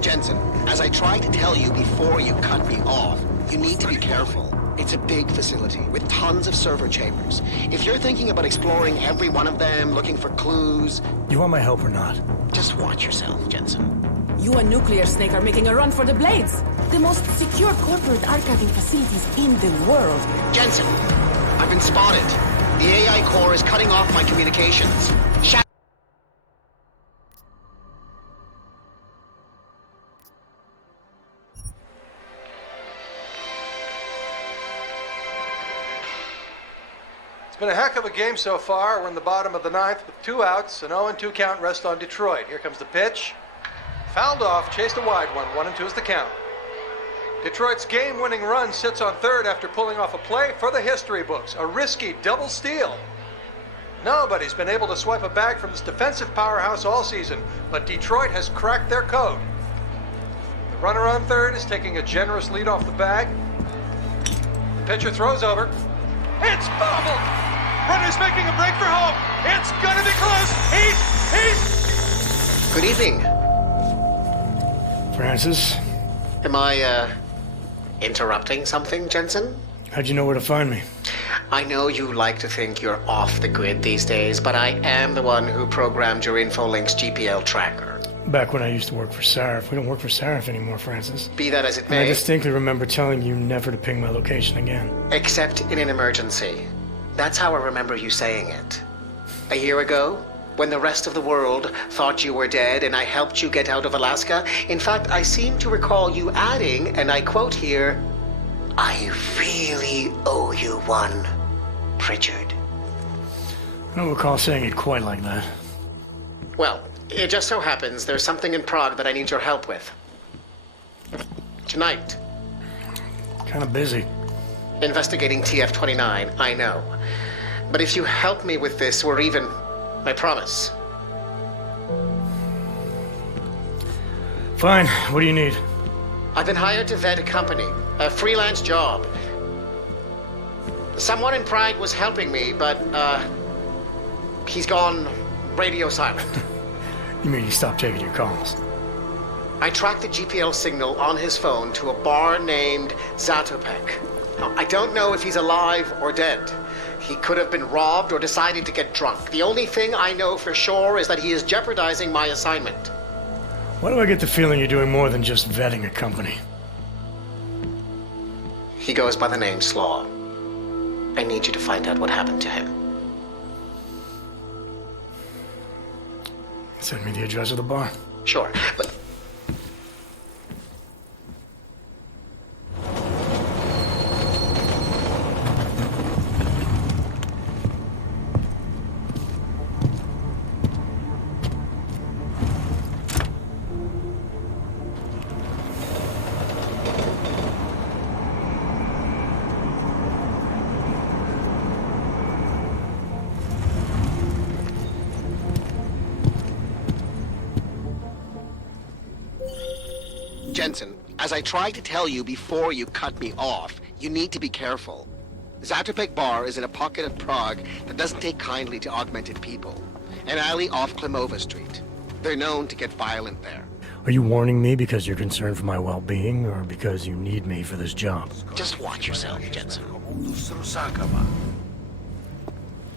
Jensen, as I tried to tell you before you cut me off, you need to be careful. It's a big facility with tons of server chambers. If you're thinking about exploring every one of them, looking for clues... You want my help or not? Just watch yourself, Jensen. You and Nuclear Snake are making a run for the Blades. The most secure corporate archiving facilities in the world. Jensen, I've been spotted. The AI core is cutting off my communications. Been a heck of a game so far. We're in the bottom of the ninth with 2 outs, an 0-2 count rest on Detroit. Here comes the pitch. Fouled off, chased a wide one. 1-2 is the count. Detroit's game-winning run sits on third after pulling off a play for the history books. A risky double steal. Nobody's been able to swipe a bag from this defensive powerhouse all season, but Detroit has cracked their code. The runner on third is taking a generous lead off the bag. The pitcher throws over. It's bobbled! Runner's making a break for home. It's gonna be close. He's... Good evening. Francis? Am I, interrupting something, Jensen? How'd you know where to find me? I know you like to think you're off the grid these days, but I am the one who programmed your Infolink's GPL tracker. Back when I used to work for Sarif. We don't work for Sarif anymore, Francis. Be that as it And I may, distinctly remember telling you never to ping my location again. except in an emergency. That's how I remember you saying it. A year ago, when the rest of the world thought you were dead and I helped you get out of Alaska, in fact, I seem to recall you adding, and I quote here, "I really owe you one, Pritchard." I don't recall saying it quite like that. Well, it just so happens there's something in Prague that I need your help with. Tonight. Kind of busy. Investigating TF-29, I know. But if you help me with this, we're even. I promise. Fine. What do you need? I've been hired to vet a company, a freelance job. Someone in Prague was helping me, but, he's gone radio silent. You mean he stopped taking your calls? I tracked the GPL signal on his phone to a bar named Zatopek. Now, I don't know if he's alive or dead. He could have been robbed or decided to get drunk. The only thing I know for sure is that he is jeopardizing my assignment. Why do I get the feeling you're doing more than just vetting a company? He goes by the name Slaw. I need you to find out what happened to him. Send me the address of the bar. Sure, but... Jensen, as I tried to tell you before you cut me off, you need to be careful. Zatopek Bar is in a pocket of Prague that doesn't take kindly to augmented people. An alley off Klimova Street. They're known to get violent there. Are you warning me because you're concerned for my well-being, or because you need me for this job? Just watch yourself, Jensen.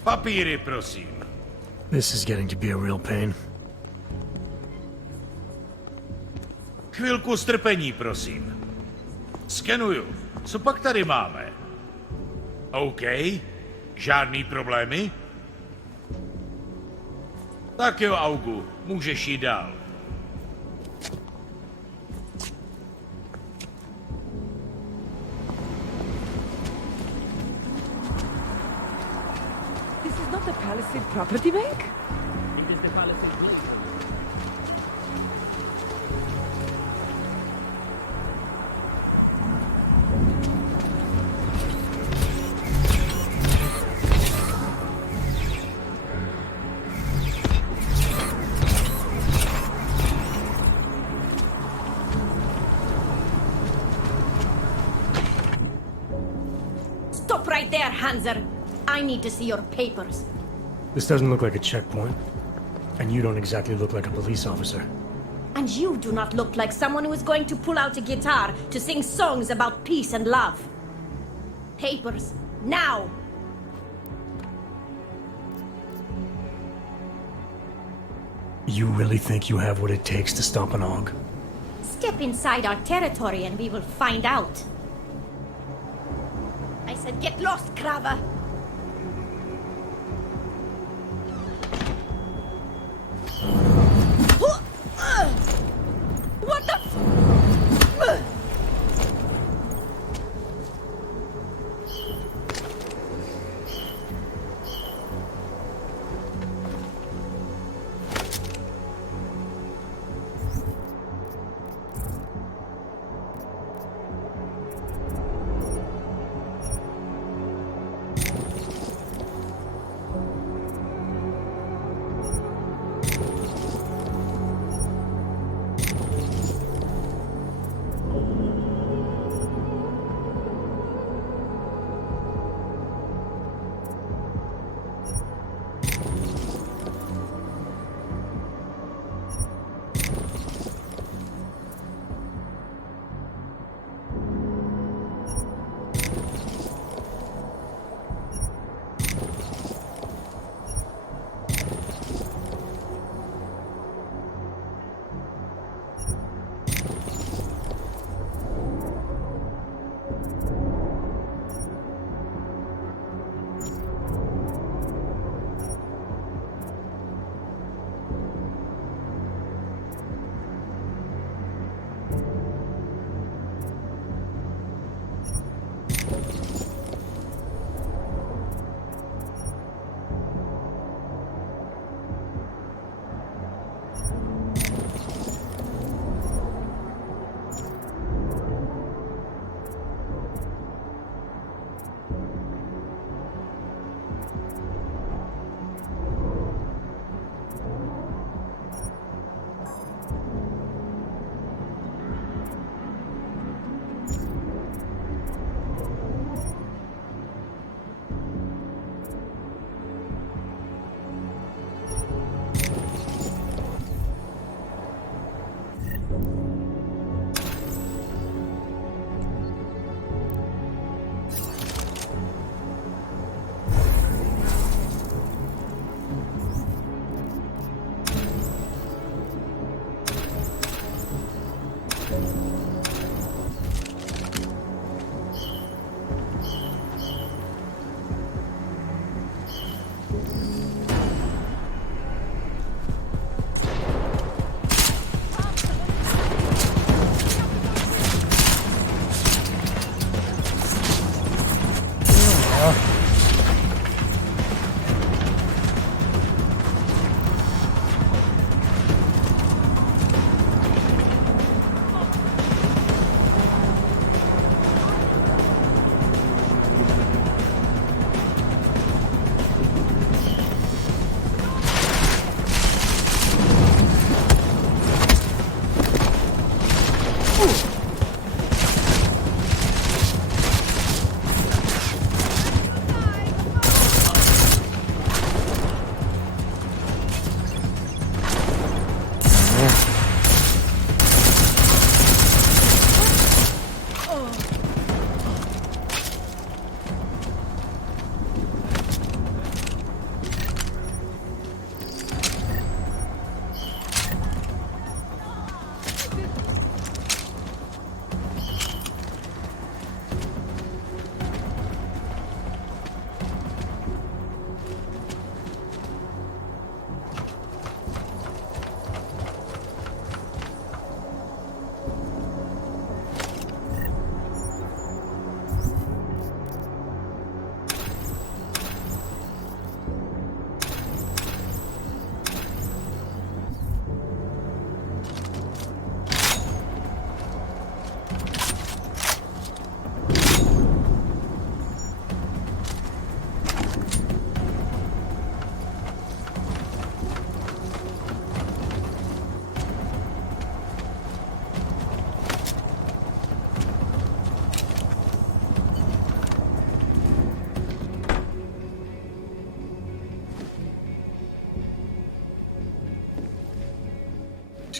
Papíry, prosím. This is getting to be a real pain. Chvilku strpení, prosím. Skenuju. Co pak tady máme? OK. Žádný problémy? Tak jo, Augu. Můžeš jít dál. This is not the Palisade Property Bank? It is the Palisade Bank. Stop right there, Hanser. I need to see your papers. This doesn't look like a checkpoint. And you don't exactly look like a police officer. And you do not look like someone who is going to pull out a guitar to sing songs about peace and love. Papers, now! You really think you have what it takes to stop an Og? Step inside our territory and we will find out. I said get lost, Krava! What the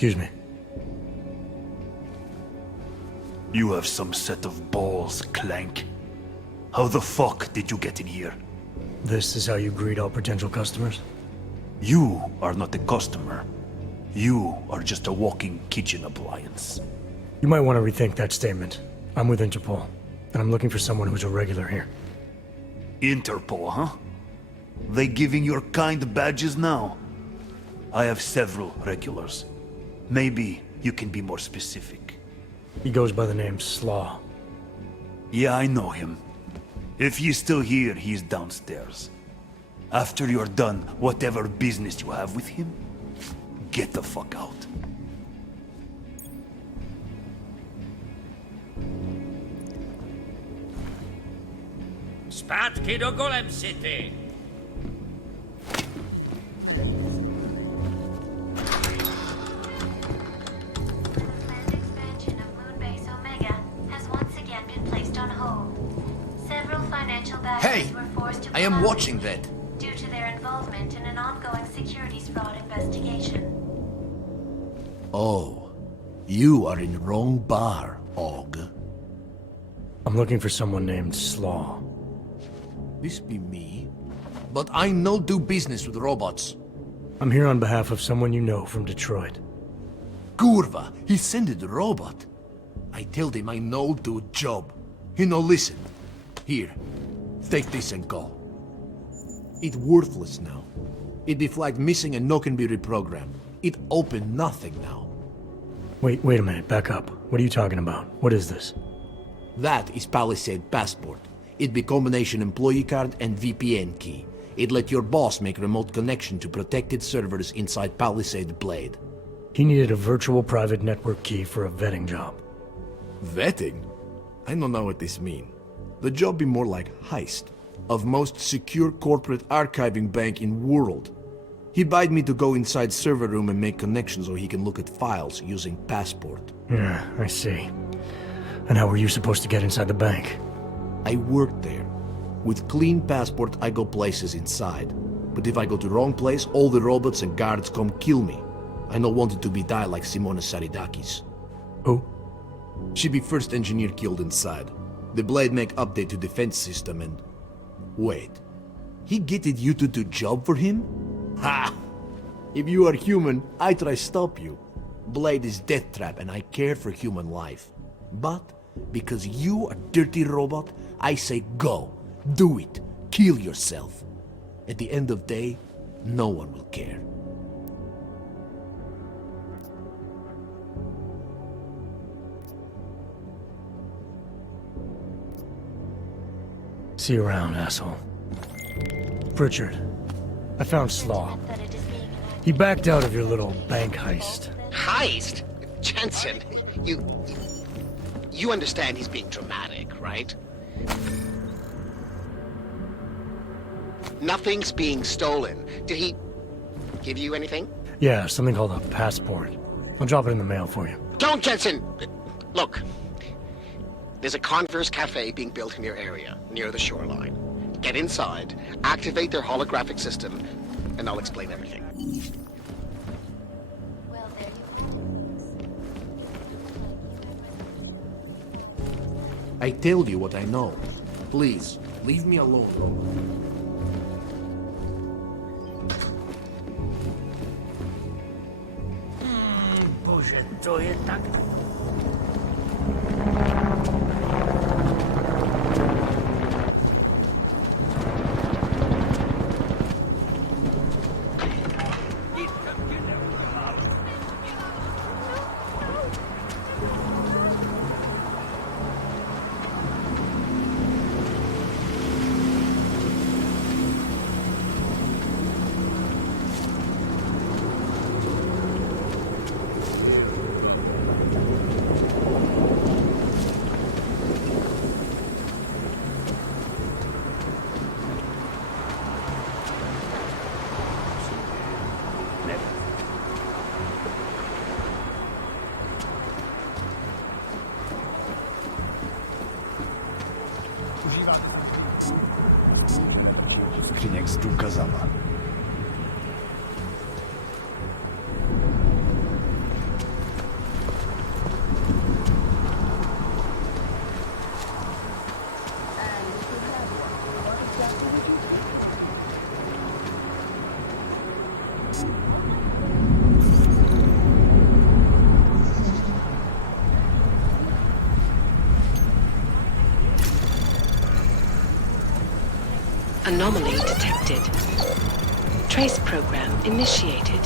Excuse me. You have some set of balls, Clank. How the fuck did you get in here? This is how you greet all potential customers? You are not a customer. You are just a walking kitchen appliance. You might want to rethink that statement. I'm with Interpol, and I'm looking for someone who's a regular here. Interpol, huh? They giving your kind badges now? I have several regulars. Maybe you can be more specific. He goes by the name Slaw. Yeah, I know him. If he's still here, he's downstairs. After you're done whatever business you have with him, get the fuck out. Zpátky do Golem City! Planned expansion of Moonbase Omega has once again been placed on hold. Several financial backers Hey! were forced to I am pull out watching that. due to their involvement in an ongoing securities fraud investigation. Oh, you are in wrong bar, Og. I'm looking for someone named Slaw. This be me, but I no do business with robots. I'm here on behalf of someone you know from Detroit. Kurva, he sent the robot. I told him I no do job. He no listen. Here, take this and go. It worthless now. It be flagged missing and no can be reprogrammed. It open nothing now. Wait a minute, back up. What are you talking about? What is this? That is Palisade Passport. It be combination employee card and VPN key. It let your boss make remote connection to protected servers inside Palisade Blade. He needed a virtual private network key for a vetting job. Vetting? I don't know what this mean. The job be more like heist of most secure corporate archiving bank in world. He bade me to go inside server room and make connections so he can look at files using Passport. Yeah, I see. And how were you supposed to get inside the bank? I worked there. With clean Passport, I go places inside. But if I go to wrong place, all the robots and guards come kill me. I no wanted to be die like Simona Saridakis. Who? She be first engineer killed inside. The Blade make update to defense system and... Wait. He getted you to do job for him? Ha! If you are human, I try stop you. Blade is death trap and I care for human life. But, because you a dirty robot, I say go. Do it. Kill yourself. At the end of day, no one will care. See you around, asshole. Pritchard, I found Slaw. That it is being He backed out of your little bank heist. Heist? Jensen, you understand he's being dramatic, right? Nothing's being stolen. Did he give you anything? Yeah, something called a passport. I'll drop it in the mail for you. Don't, Jensen! Look, there's a Converse cafe being built in your area, near the shoreline. Get inside, activate their holographic system, and I'll explain everything. well, there you I told you what I know. Please, leave me alone, Roman. Bože, to je tak... Skrzyniek z důkazama. Anomaly detected. Trace program initiated.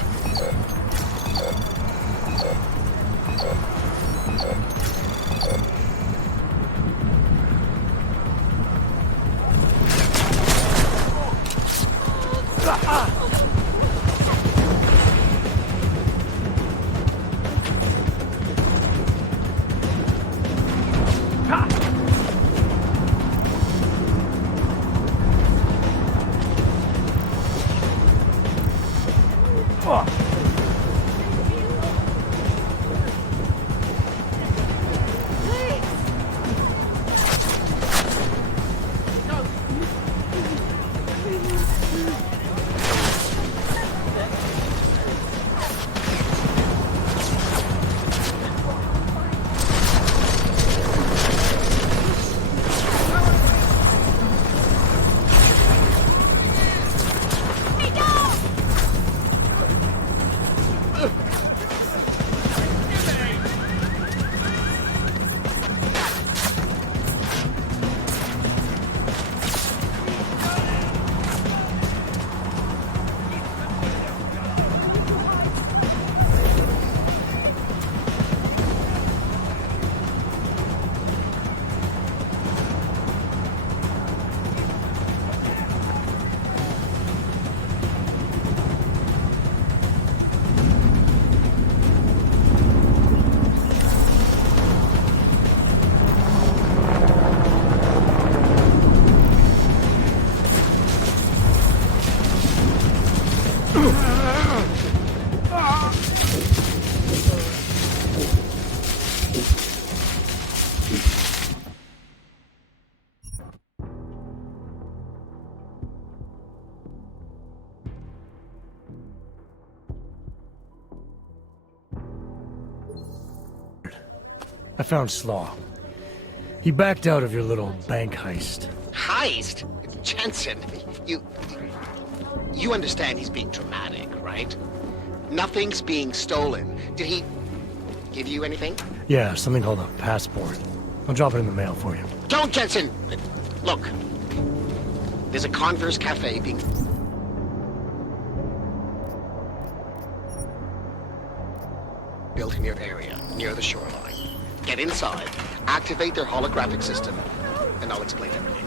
I found Slaw. He backed out of your little bank heist. Heist? Jensen, you understand he's being dramatic, right? Nothing's being stolen. Did he give you anything? Yeah, something called a passport. I'll drop it in the mail for you. Don't, Jensen! Look, there's a Converse cafe being... built in your area, near the shoreline. Get inside, activate their holographic system, and I'll explain everything.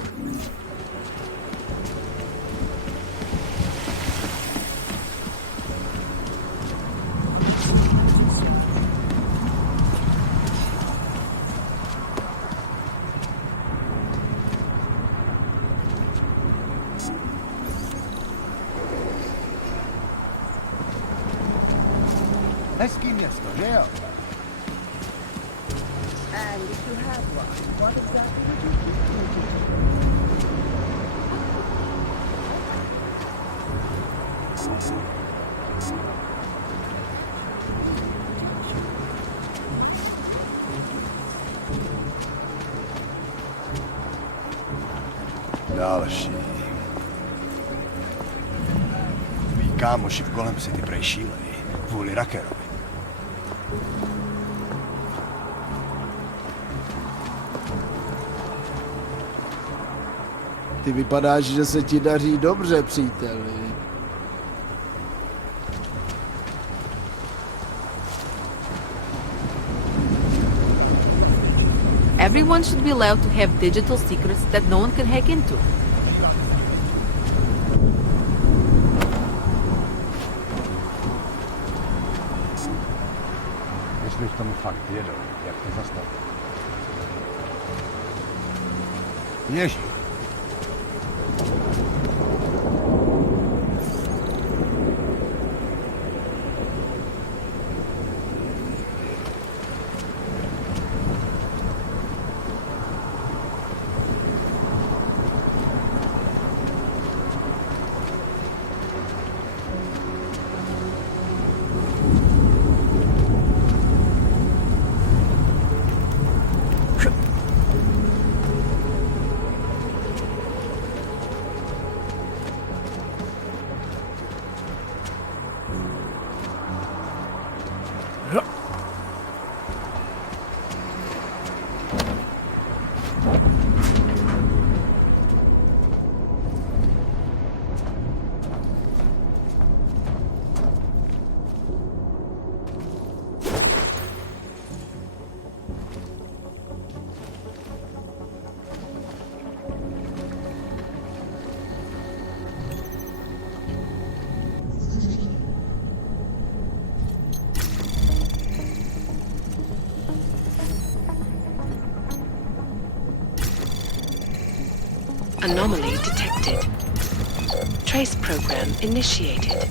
Hezký město, že jo? And if you have one, what exactly would you Další. Tví kámoši v Golem City prej šílejí kvůli Rakerovi. Ty vypadáš, že se ti daří dobře, příteli. Everyone should be allowed to have digital secrets that no one can hack into. Jestli v tom fakt jedou, jak to zastavit? Ježíš. Anomaly detected. Trace program initiated.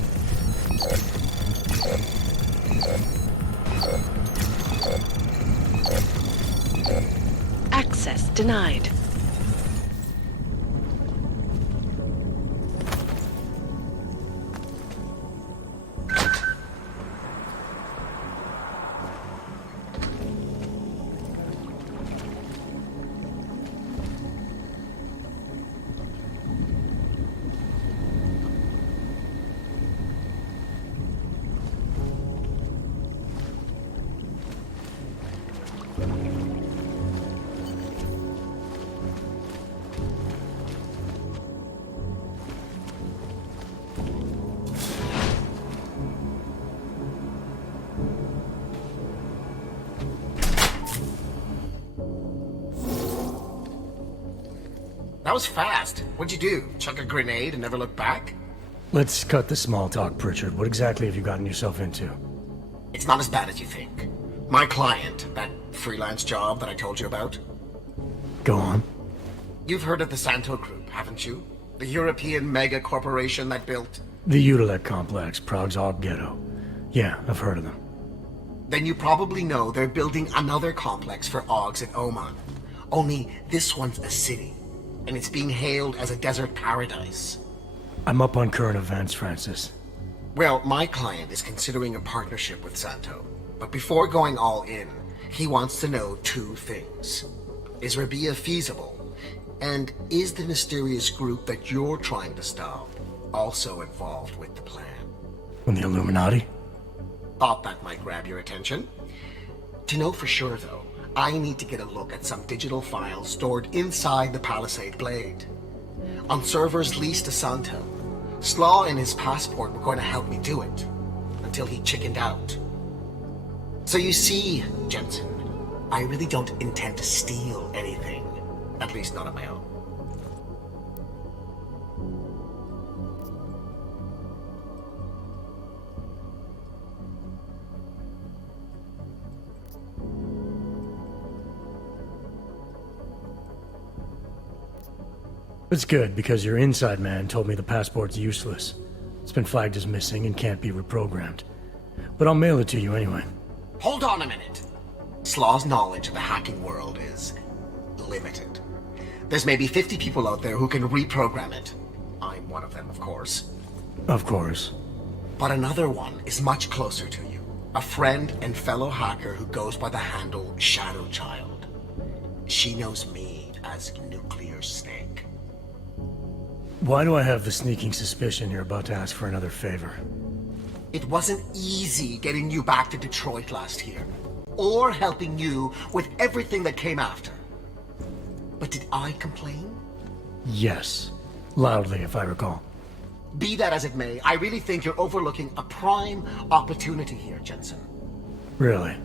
Access denied. That was fast. What'd you do? Chuck a grenade and never look back? Let's cut the small talk, Pritchard. What exactly have you gotten yourself into? It's not as bad as you think. My client, that freelance job that I told you about. Go on. You've heard of the Santo Group, haven't you? The European mega corporation that built... The Utilec Complex, Prague's Og Ghetto. Yeah, I've heard of them. Then you probably know they're building another complex for Ogs in Oman. Only this one's a city, and it's being hailed as a desert paradise. I'm up on current events, Francis. Well, my client is considering a partnership with Santo. But before going all in, he wants to know two things. Is Rabia feasible? And is the mysterious group that you're trying to stop also involved with the plan? From the Illuminati? Thought that might grab your attention. To know for sure, though, I need to get a look at some digital files stored inside the Palisade Blade. On servers leased to Santo, Slaw and his passport were going to help me do it, until he chickened out. So you see, Jensen, I really don't intend to steal anything, at least not on my own. It's good, because your inside man told me the passport's useless. It's been flagged as missing and can't be reprogrammed. But I'll mail it to you anyway. Hold on a minute. Slaw's knowledge of the hacking world is limited. There's maybe 50 people out there who can reprogram it. I'm one of them, of course. Of course. But another one is much closer to you. A friend and fellow hacker who goes by the handle Shadow Child. She knows me as Nuclear Snake. Why do I have the sneaking suspicion you're about to ask for another favor? It wasn't easy getting you back to Detroit last year, or helping you with everything that came after. But did I complain? Yes. Loudly, if I recall. Be that as it may, I really think you're overlooking a prime opportunity here, Jensen. Really?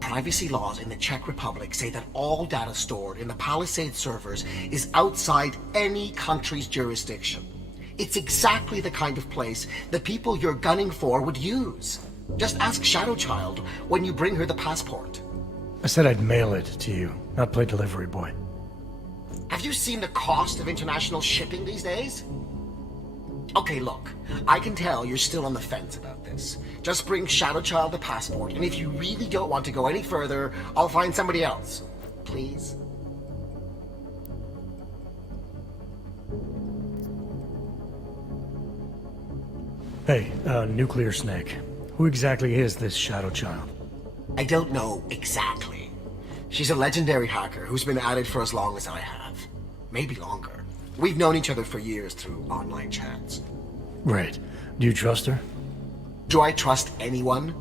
Privacy laws in the Czech Republic say that all data stored in the Palisade servers is outside any country's jurisdiction. It's exactly the kind of place the people you're gunning for would use. Just ask Shadow Child when you bring her the passport. I said I'd mail it to you, not play delivery boy. Have you seen the cost of international shipping these days? Okay, look, I can tell you're still on the fence about this. Just bring Shadow Child the passport, and if you really don't want to go any further, I'll find somebody else. Please? Hey, Nuclear Snake. Who exactly is this Shadow Child? I don't know exactly. She's a legendary hacker who's been at it for as long as I have. Maybe longer. We've known each other for years through online chats. Right. Do you trust her? Do I trust anyone?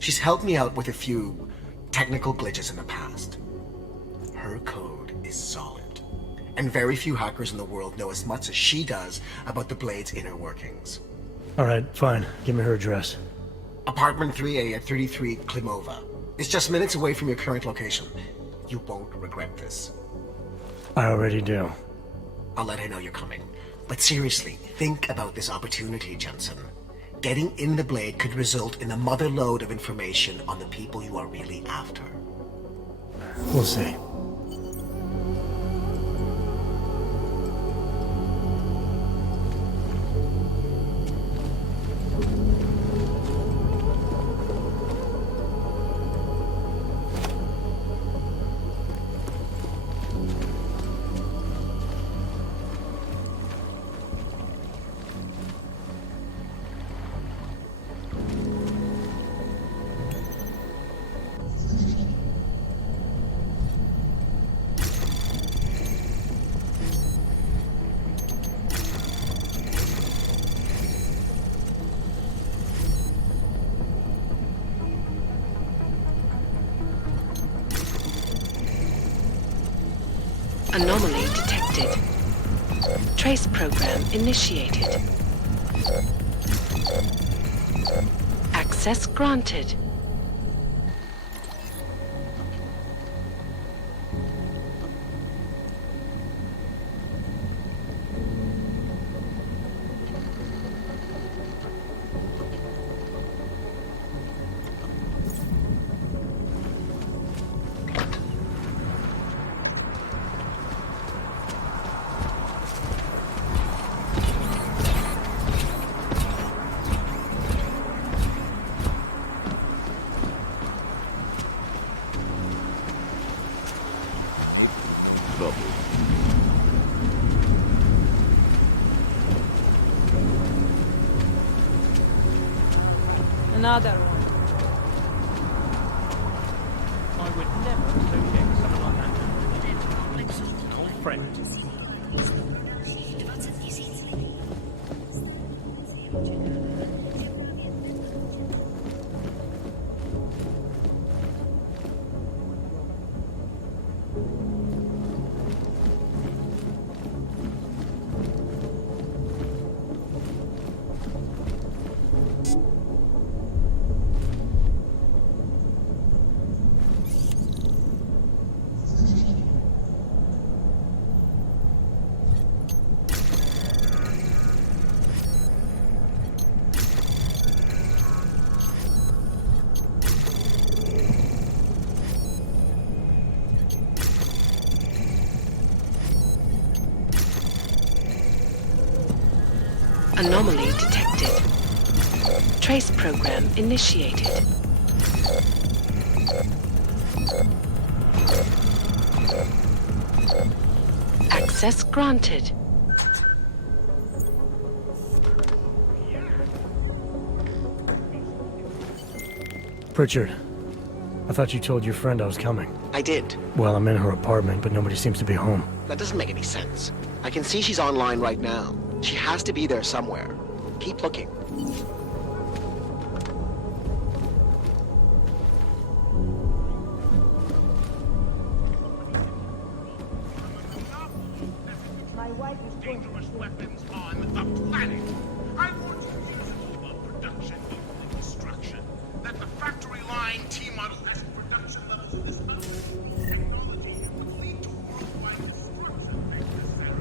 She's helped me out with a few technical glitches in the past. Her code is solid. And very few hackers in the world know as much as she does about the Blade's inner workings. Alright, fine. Give me her address. Apartment 3A at 33 Klimova. It's just minutes away from your current location. You won't regret this. I already do. I'll let her know you're coming. But seriously, think about this opportunity, Jensen. Getting in the Blade could result in a mother lode of information on the people you are really after. We'll see. Anomaly detected. Trace program initiated. Access granted. Another one. I would never associate with someone like that. Old friend. Anomaly detected. Trace program initiated. Access granted. Pritchard, I thought you told your friend I was coming. I did. Well, I'm in her apartment, but nobody seems to be home. That doesn't make any sense. I can see she's online right now. She has to be there somewhere. Keep looking. Dangerous weapons on the planet. I want to use it for production and destruction. That the factory line T-model has production levels in this mountain. Technology would lead to worldwide destruction. Make this Sarah.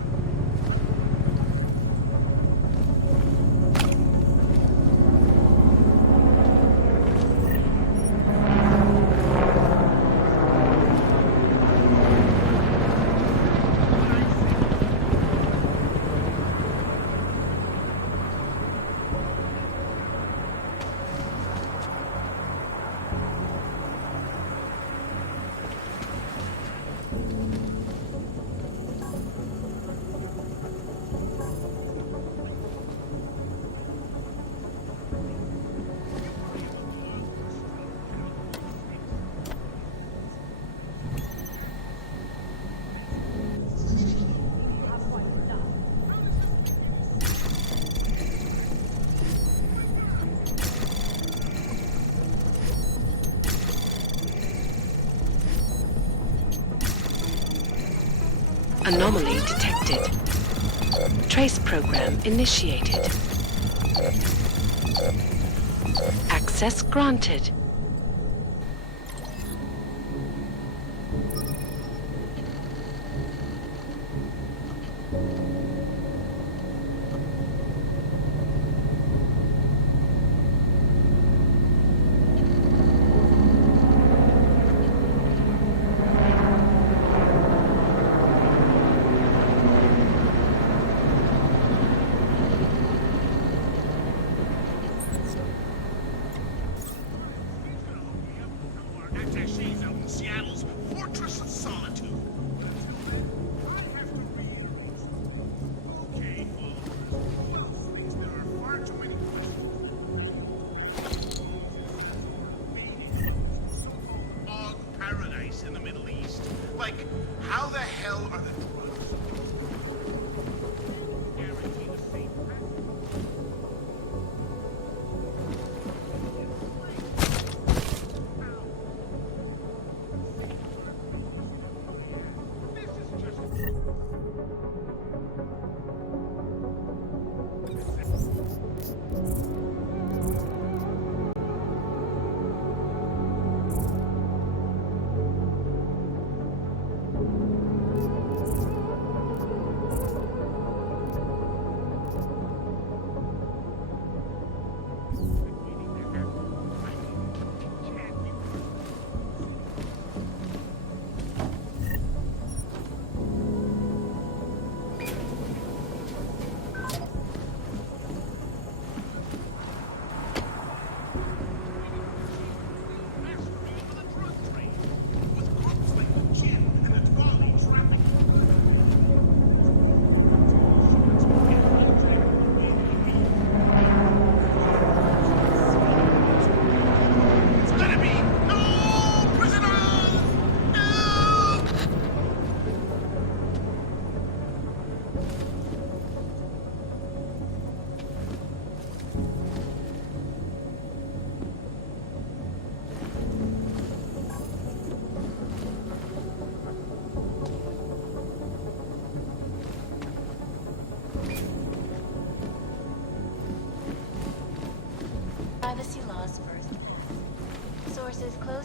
Anomaly detected. Trace program initiated. Access granted. Attachés out in Seattle's Fortress of Solitude. I have to be... Okay, followers. There are far too many... Fog paradise in the Middle East. Like, how the hell are the drugs? Guarantee the safe This is just...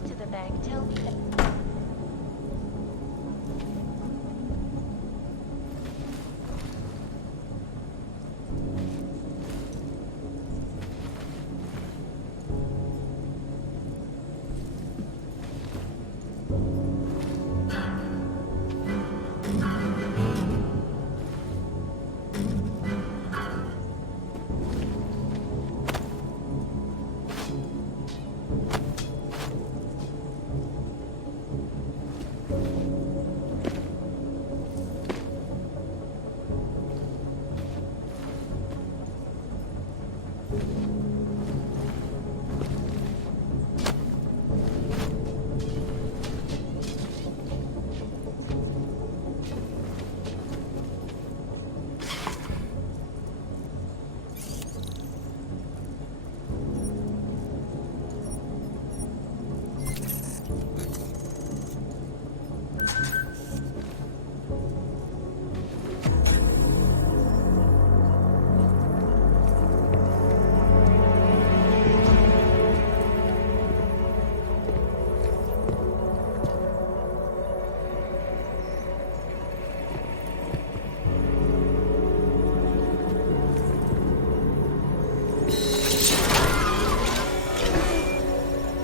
to the bank tell me that...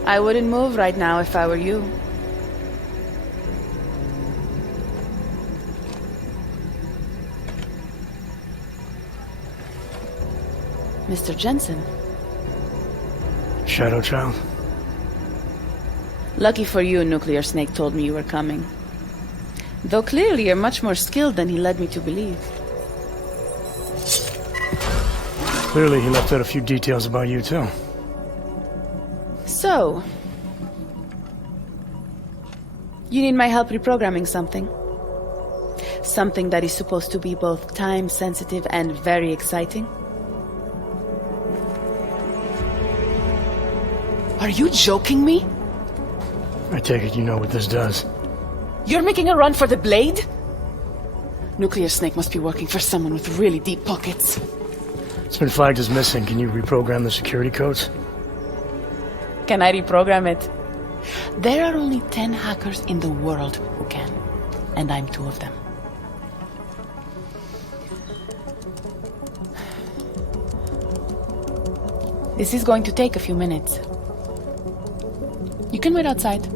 I wouldn't move right now if I were you. Mr. Jensen. Shadow Child? Lucky for you, Nuclear Snake told me you were coming. Though clearly you're much more skilled than he led me to believe. Clearly he left out a few details about you too. So... you need my help reprogramming something. Something that is supposed to be both time-sensitive and very exciting. Are you joking me? I take it you know what this does. You're making a run for the blade? Nuclear Snake must be working for someone with really deep pockets. It's been flagged as missing. Can you reprogram the security codes? Can I reprogram it? There are only 10 hackers in the world who can. And I'm 2 of them. This is going to take a few minutes. You can wait outside.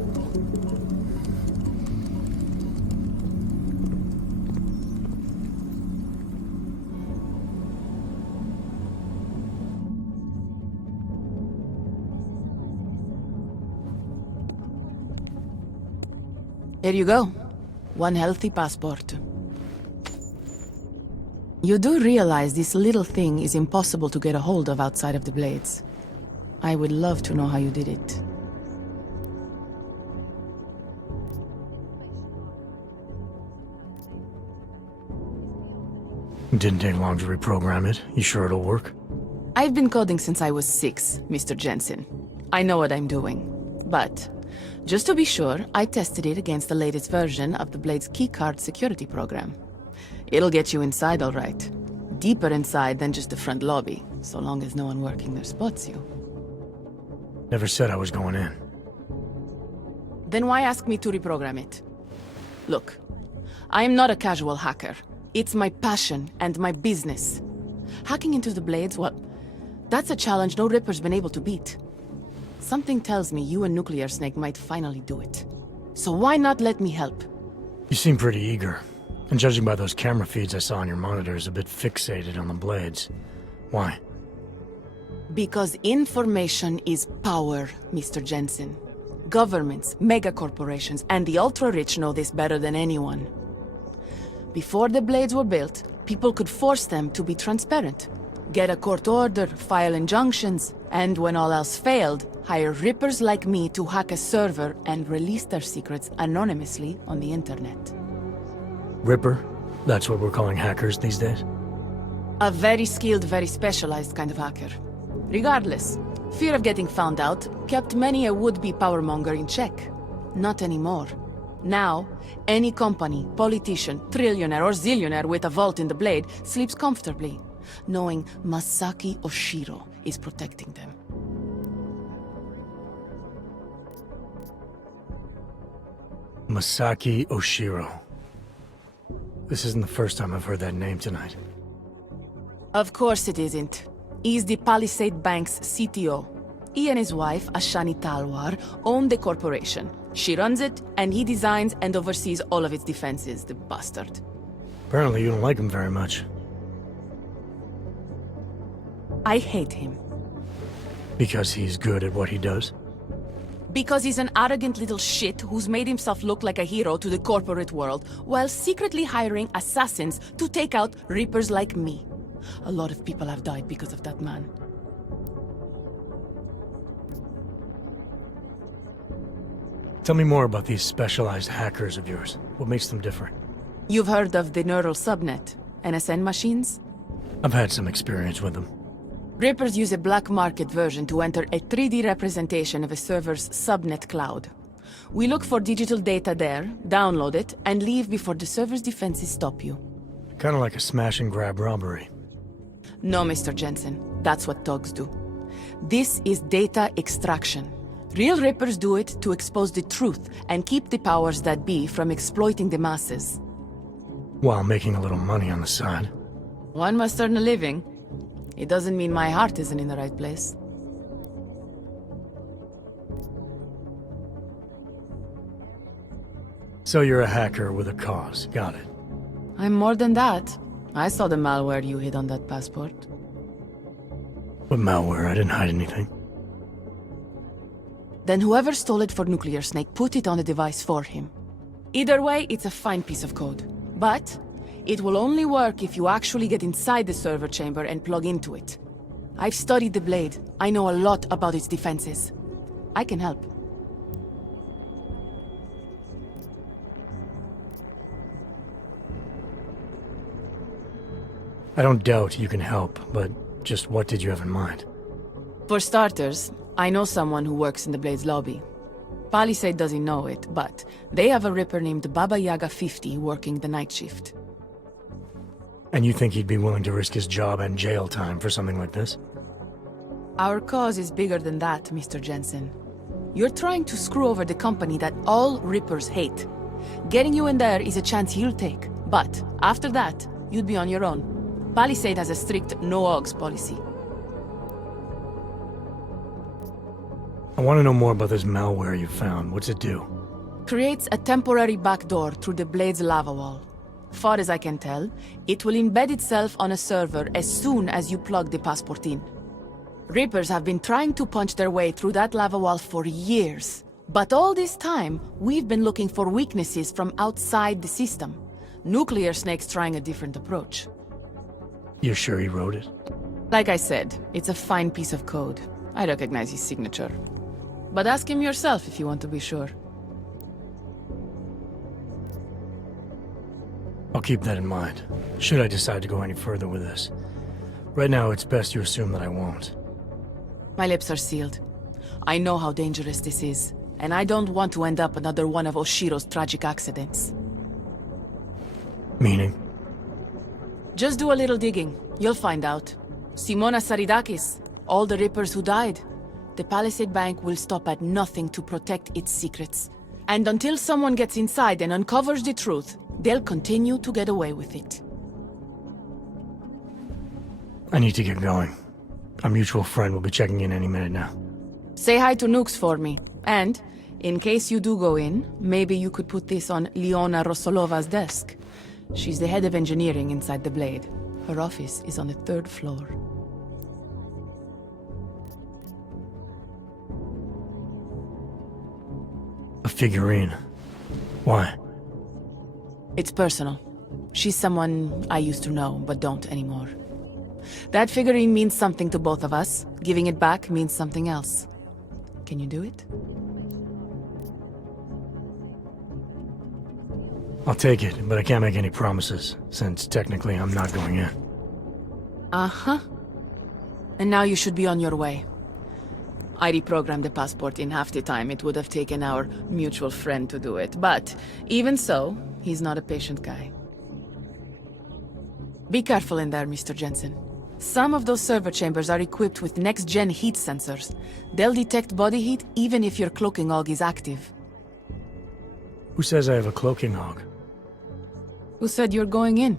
Here you go. 1 healthy passport. You do realize this little thing is impossible to get a hold of outside of the Blades. I would love to know how you did it. It didn't take long to reprogram it. You sure it'll work? I've been coding since I was 6, Mr. Jensen. I know what I'm doing. But, just to be sure, I tested it against the latest version of the Blade's keycard security program. It'll get you inside all right. Deeper inside than just the front lobby, so long as no one working there spots you. Never said I was going in. Then why ask me to reprogram it? Look, I am not a casual hacker. It's my passion and my business. Hacking into the Blades, well, that's a challenge no Ripper's been able to beat. Something tells me you and Nuclear Snake might finally do it. So why not let me help? You seem pretty eager. And judging by those camera feeds I saw on your monitors, a bit fixated on the Blades. Why? Because information is power, Mr. Jensen. Governments, megacorporations, and the ultra-rich know this better than anyone. Before the Blades were built, people could force them to be transparent. Get a court order, file injunctions, and when all else failed, hire Rippers like me to hack a server and release their secrets anonymously on the internet. Ripper? That's what we're calling hackers these days? A very skilled, very specialized kind of hacker. Regardless, fear of getting found out kept many a would-be powermonger in check. Not anymore. Now, any company, politician, trillionaire or zillionaire with a vault in the Blade sleeps comfortably, knowing Masaki Oshiro is protecting them. Masaki Oshiro. This isn't the first time I've heard that name tonight. Of course it isn't. He's the Palisade Bank's CTO. He and his wife, Ashani Talwar, own the corporation. She runs it, and he designs and oversees all of its defenses, the bastard. Apparently you don't like him very much. I hate him. Because he's good at what he does? Because he's an arrogant little shit who's made himself look like a hero to the corporate world, while secretly hiring assassins to take out Reapers like me. A lot of people have died because of that man. Tell me more about these specialized hackers of yours. What makes them different? You've heard of the neural subnet, NSN machines? I've had some experience with them. Rippers use a black market version to enter a 3D representation of a server's subnet cloud. We look for digital data there, download it, and leave before the server's defenses stop you. Kinda like a smash and grab robbery. No, Mr. Jensen. That's what thugs do. This is data extraction. Real Rippers do it to expose the truth and keep the powers that be from exploiting the masses. While making a little money on the side. One must earn a living. It doesn't mean my heart isn't in the right place. So you're a hacker with a cause. Got it. I'm more than that. I saw the malware you hid on that passport. What malware? I didn't hide anything. Then whoever stole it for Nuclear Snake put it on the device for him. Either way, it's a fine piece of code. But it will only work if you actually get inside the server chamber and plug into it. I've studied the Blade. I know a lot about its defenses. I can help. I don't doubt you can help, but just what did you have in mind? For starters, I know someone who works in the Blade's lobby. Palisade doesn't know it, but they have a Ripper named Baba Yaga 50 working the night shift. And you think he'd be willing to risk his job and jail time for something like this? Our cause is bigger than that, Mr. Jensen. You're trying to screw over the company that all Rippers hate. Getting you in there is a chance he'll take, but after that, you'd be on your own. Palisade has a strict no-ogs policy. I want to know more about this malware you found. What's it do? Creates a temporary backdoor through the Blade's lava wall. Far as I can tell, it will embed itself on a server as soon as you plug the passport in. Reapers have been trying to punch their way through that lava wall for years. But all this time, we've been looking for weaknesses from outside the system. Nuclear Snake's trying a different approach. You're sure he wrote it? Like I said, it's a fine piece of code. I recognize his signature. But ask him yourself if you want to be sure. I'll keep that in mind, should I decide to go any further with this. Right now, it's best you assume that I won't. My lips are sealed. I know how dangerous this is, and I don't want to end up another one of Oshiro's tragic accidents. Meaning? Just do a little digging. You'll find out. Simona Saridakis, all the Rippers who died. The Palisade Bank will stop at nothing to protect its secrets. And until someone gets inside and uncovers the truth, they'll continue to get away with it. I need to get going. Our mutual friend will be checking in any minute now. Say hi to Nukes for me. And, in case you do go in, maybe you could put this on Leona Rosolova's desk. She's the head of engineering inside the Blade. Her office is on the 3rd floor. A figurine. Why? It's personal. She's someone I used to know, but don't anymore. That figurine means something to both of us. Giving it back means something else. Can you do it? I'll take it, but I can't make any promises, since technically I'm not going in. Uh-huh. And now you should be on your way. I reprogrammed the passport in half the time it would have taken our mutual friend to do it, but even so, he's not a patient guy. Be careful in there, Mr. Jensen. Some of those server chambers are equipped with next-gen heat sensors. They'll detect body heat even if your cloaking aug is active. Who says I have a cloaking hog? Who said you're going in?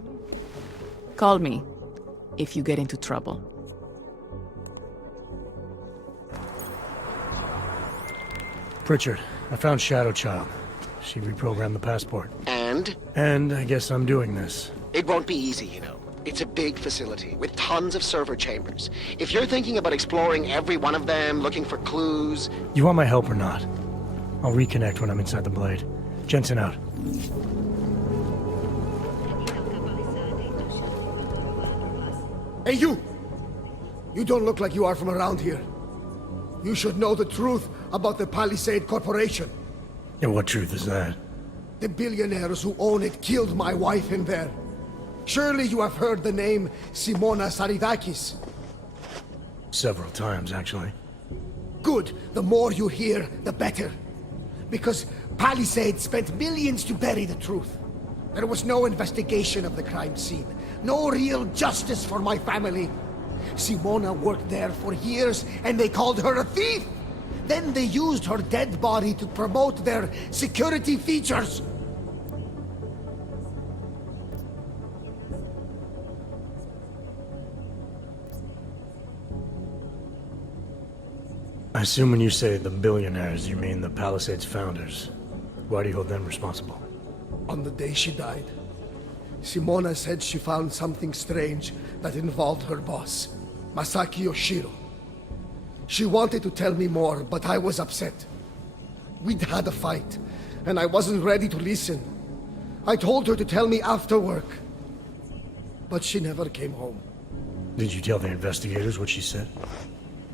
Call me if you get into trouble. Pritchard, I found Shadow Child. She reprogrammed the passport. And? And I guess I'm doing this. It won't be easy, you know. It's a big facility with tons of server chambers. If you're thinking about exploring every one of them, looking for clues... You want my help or not? I'll reconnect when I'm inside the Blade. Jensen out. Hey, you! You don't look like you are from around here. You should know the truth about the Palisade Corporation. And what truth is that? The billionaires who own it killed my wife in there. Surely you have heard the name Simona Saridakis. Several times, actually. Good. The more you hear, the better. Because Palisade spent millions to bury the truth. There was no investigation of the crime scene. No real justice for my family. Simona worked there for years, and they called her a thief! Then they used her dead body to promote their security features! I assume when you say the billionaires, you mean the Palisade's founders. Why do you hold them responsible? On the day she died, Simona said she found something strange that involved her boss, Masaki Yoshiro. She wanted to tell me more, but I was upset. We'd had a fight, and I wasn't ready to listen. I told her to tell me after work, but she never came home. Did you tell the investigators what she said?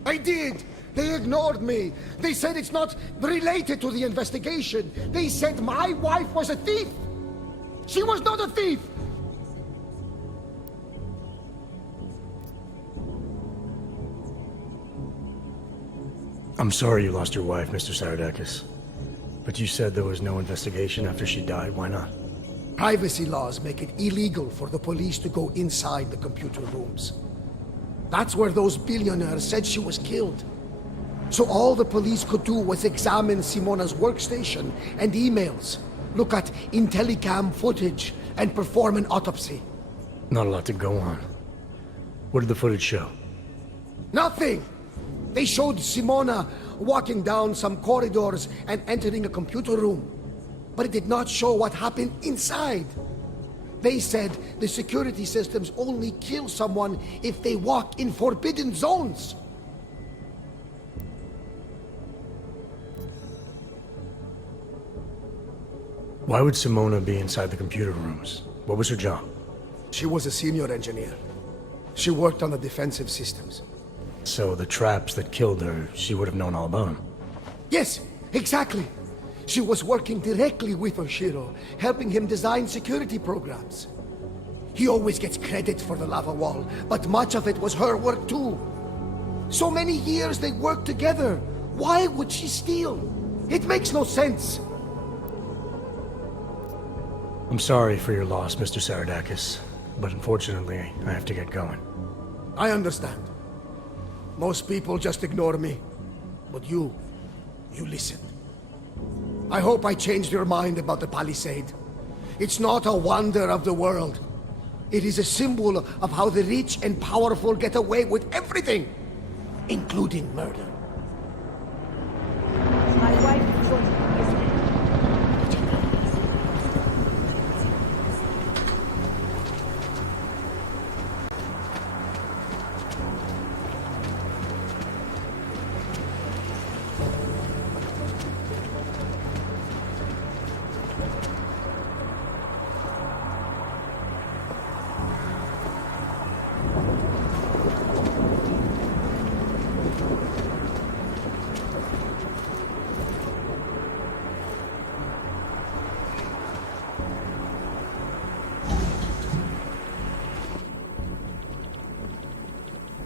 I did! They ignored me! They said it's not related to the investigation! They said my wife was a thief! She was not a thief! I'm sorry you lost your wife, Mr. Saradakis. But you said there was no investigation after she died. Why not? Privacy laws make it illegal for the police to go inside the computer rooms. That's where those billionaires said she was killed. So all the police could do was examine Simona's workstation and emails, look at Intellicam footage, and perform an autopsy. Not a lot to go on. What did the footage show? Nothing! They showed Simona walking down some corridors and entering a computer room. But it did not show what happened inside. They said the security systems only kill someone if they walk in forbidden zones. Why would Simona be inside the computer rooms? What was her job? She was a senior engineer. She worked on the defensive systems. So the traps that killed her, she would have known all about them? Yes, exactly. She was working directly with Oshiro, helping him design security programs. He always gets credit for the lava wall, but much of it was her work too. So many years they worked together. Why would she steal? It makes no sense. I'm sorry for your loss, Mr. Saradakis, but unfortunately, I have to get going. I understand. Most people just ignore me. But you listened. I hope I changed your mind about the Palisade. It's not a wonder of the world. It is a symbol of how the rich and powerful get away with everything, including murder. My wife is going to be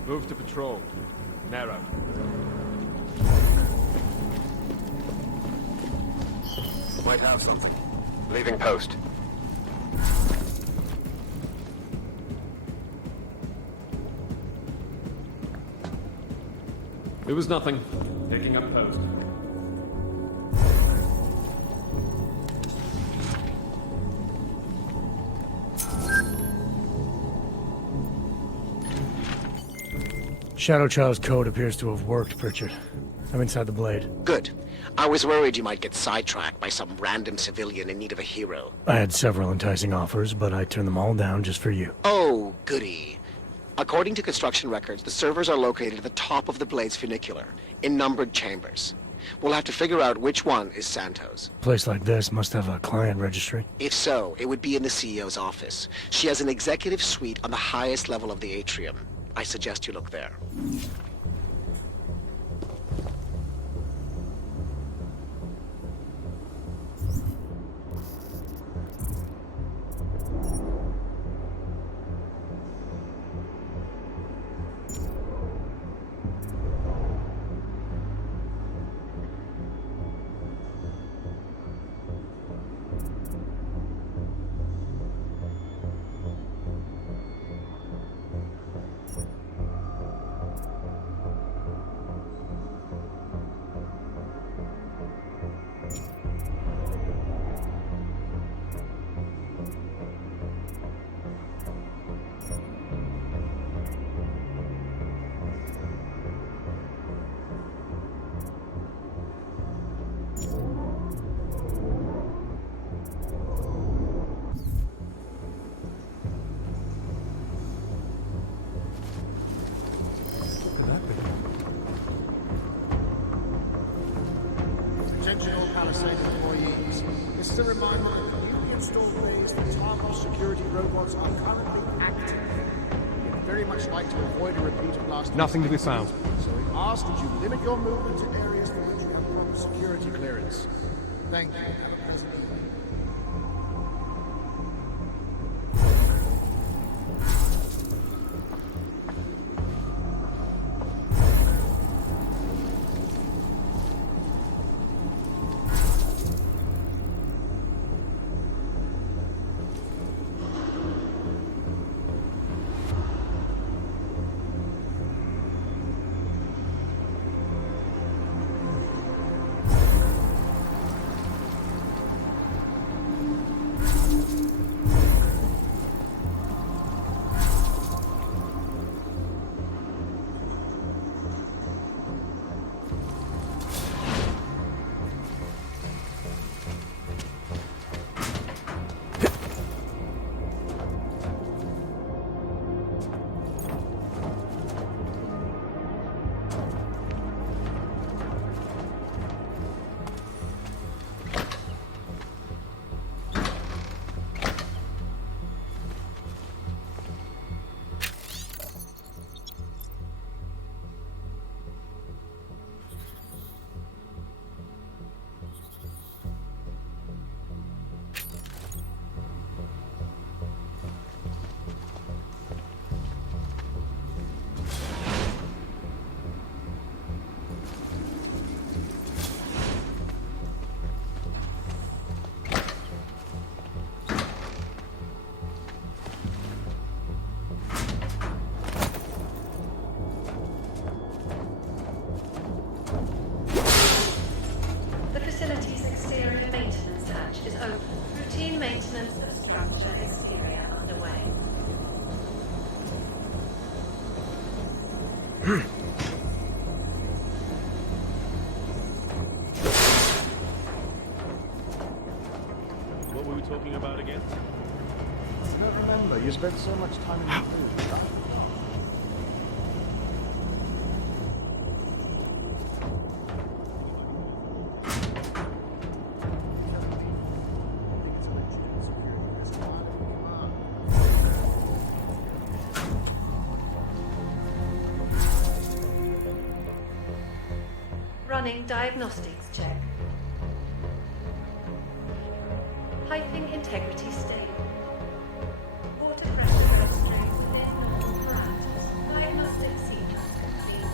Move to patrol. Narrow. Might have something. Leaving post. It was nothing. Picking up post. Shadow Child's code appears to have worked, Pritchard. I'm inside the Blade. Good. I was worried you might get sidetracked by some random civilian in need of a hero. I had several enticing offers, but I turned them all down just for you. Oh, goody. According to construction records, the servers are located at the top of the Blade's funicular, in numbered chambers. We'll have to figure out which one is Santos. A place like this must have a client registry. If so, it would be in the CEO's office. She has an executive suite on the highest level of the atrium. I suggest you look there. Attention all Palisade employees. This is a reminder that the newly installed bays for Target security robots are currently active. We'd very much like to avoid a repeat of last Nothing to be found. So we ask that you limit your movement to areas for which you have proper security clearance. Thank you. Have a pleasant evening. Maintenance of structure exterior underway. What were we talking about again? I don't remember. You spent so much time in the food. Running diagnostics check. Piping integrity stable. Water pressure and strength within normal parameters. Diagnostic sequence complete.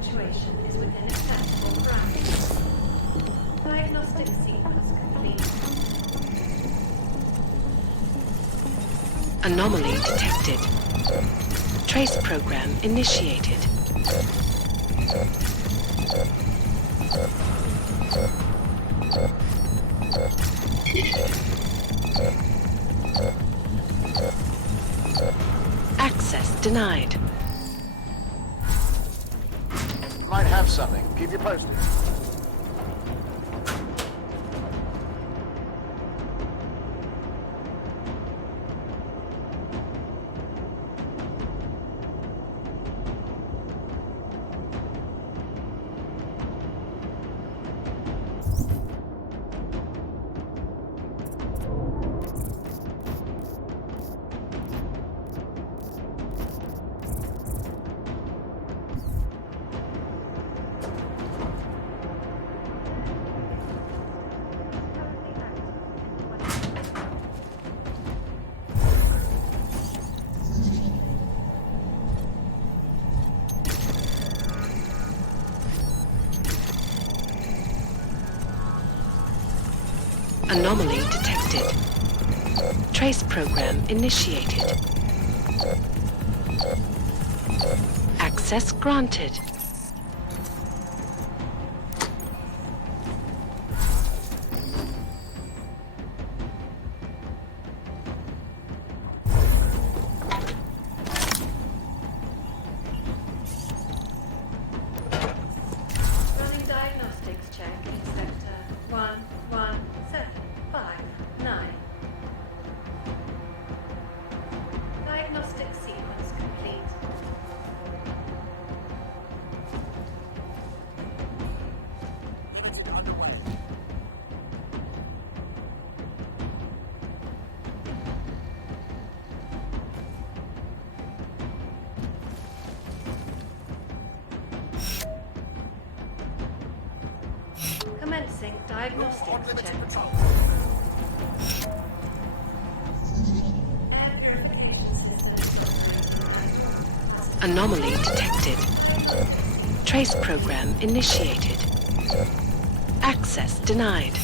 fluctuation is within acceptable parameters. Diagnostic sequence complete. Anomaly detected. Trace program initiated. Access denied. Might have something. Keep you posted. Anomaly detected. Trace program initiated. Access granted. Running diagnostics check in sector 11759. Diagnostic sequence complete. Limited underway. Commencing diagnostics Unlimited check. patrol. Air purification systems operating. Anomaly detected. Trace program initiated. Access denied.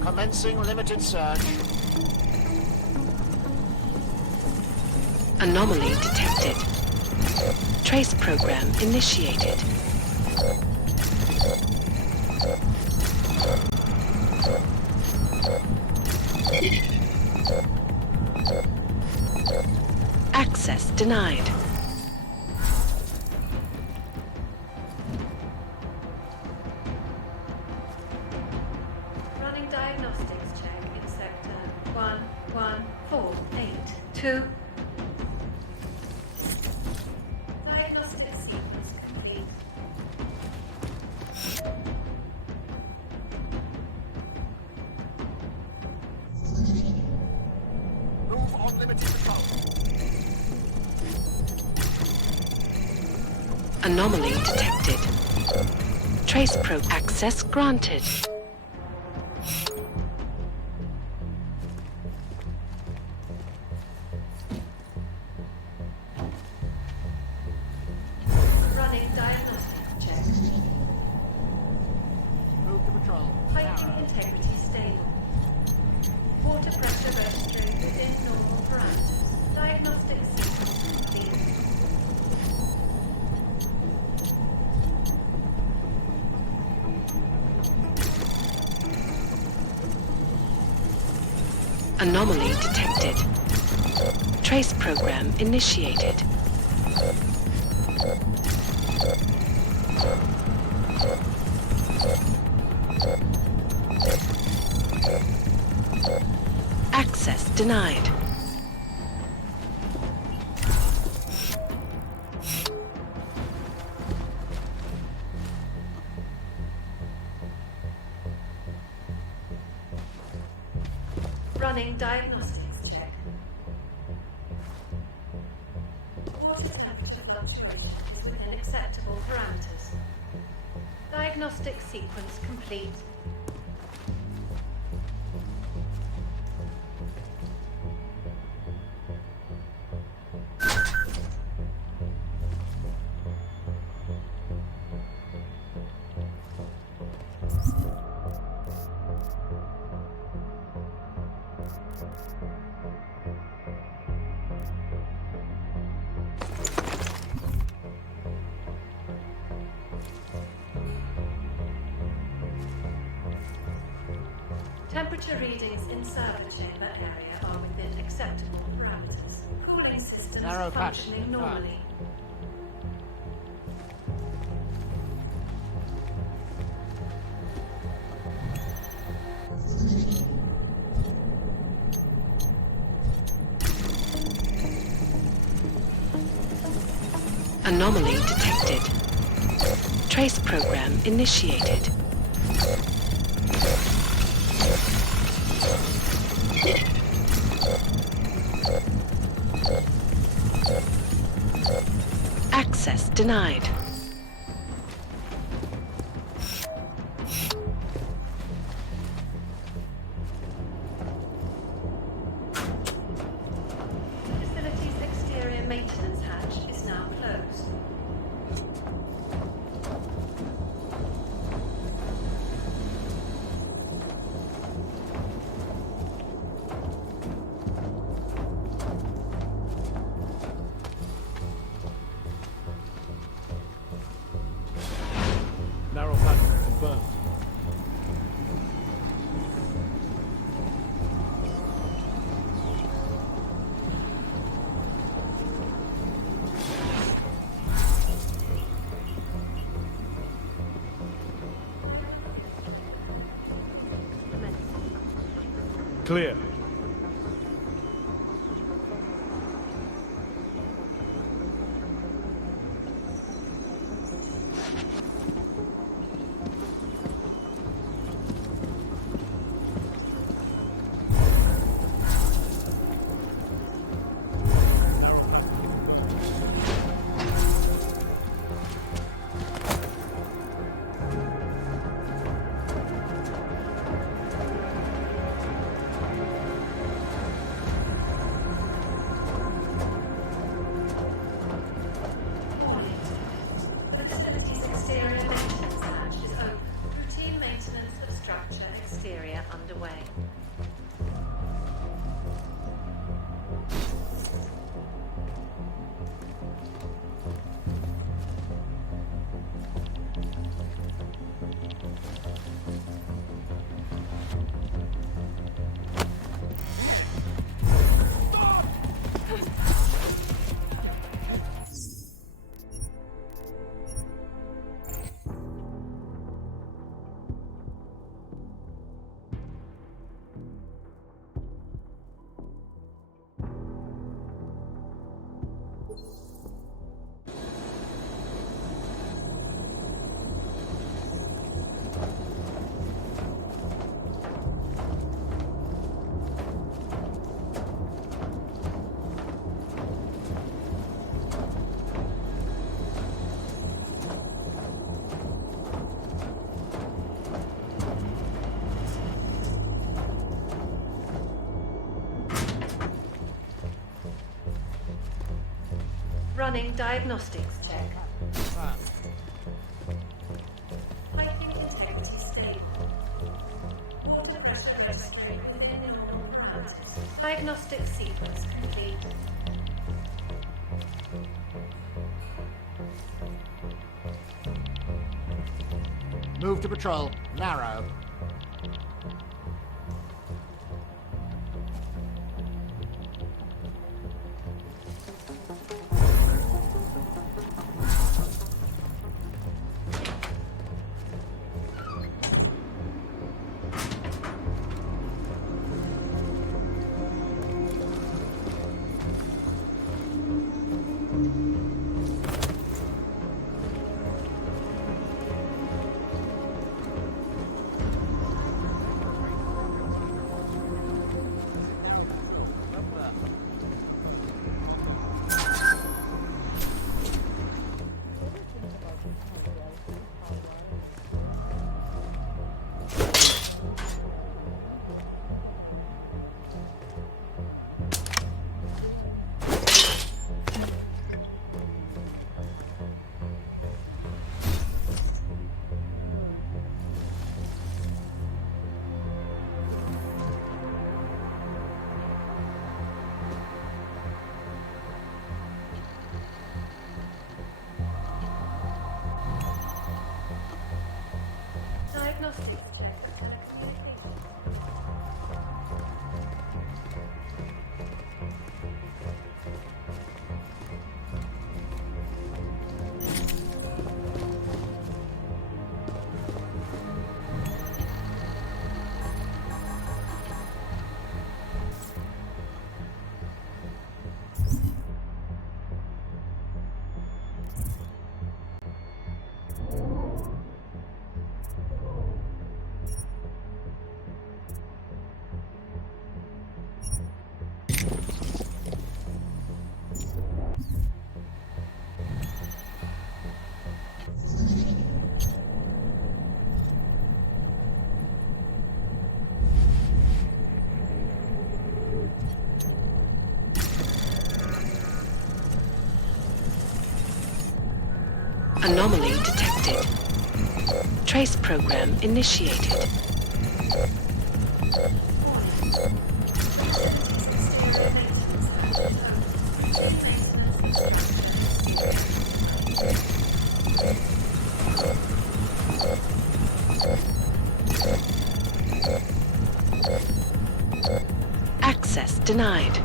Commencing limited search. Anomaly detected. Trace program initiated. Access denied. Running diagnostics check in sector 11482. Diagnostic sequence complete. Move on limited patrol. Anomaly detected. Trace probe access granted. Running diagnostic check. Move to patrol. Piping integrity stable. Water pressure registering within normal parameters. Diagnostic sequence complete. Anomaly detected. Trace program initiated. Access denied. Running diagnostics check. Water temperature fluctuation is within acceptable parameters. Diagnostic sequence complete. Temperature readings in server chamber area are within acceptable parameters. Cooling systems Narrow patch. functioning normally. Anomaly detected. Trace program initiated. Access denied. The facility's exterior maintenance hatch is now closed. Narrow pattern confirmed. Clear. Warning. The facility's exterior maintenance hatch is open. Routine maintenance of structure exterior underway. Running diagnostics check. Piping integrity stable. Water pressure registering within normal parameters. Diagnostic sequence complete. Move to patrol. Narrow. Anomaly detected. Trace program initiated. Access denied.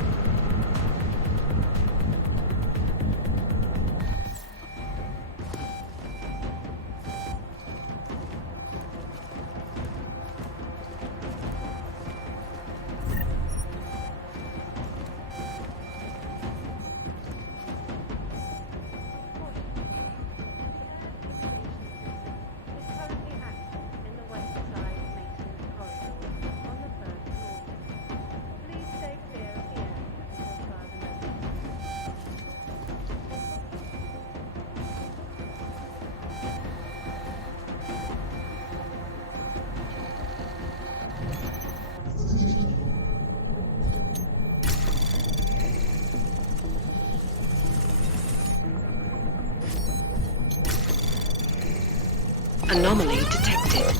Anomaly detected.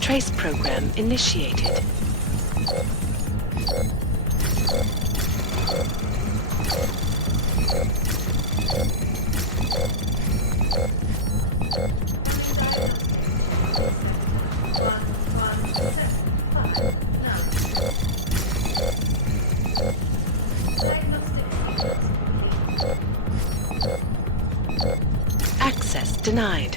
Trace program initiated. Access denied.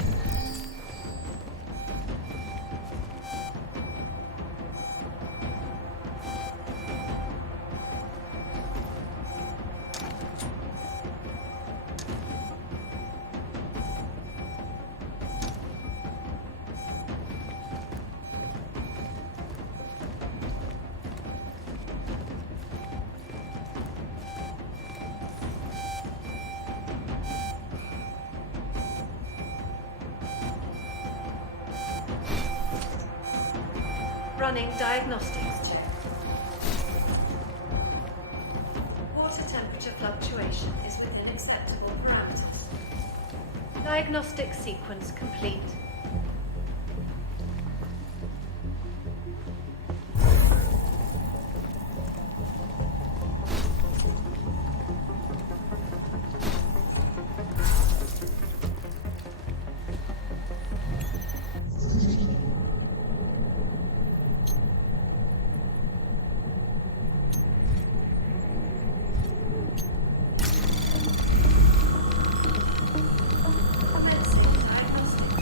Running diagnostics check. Water temperature fluctuation is within acceptable parameters. Diagnostic sequence complete.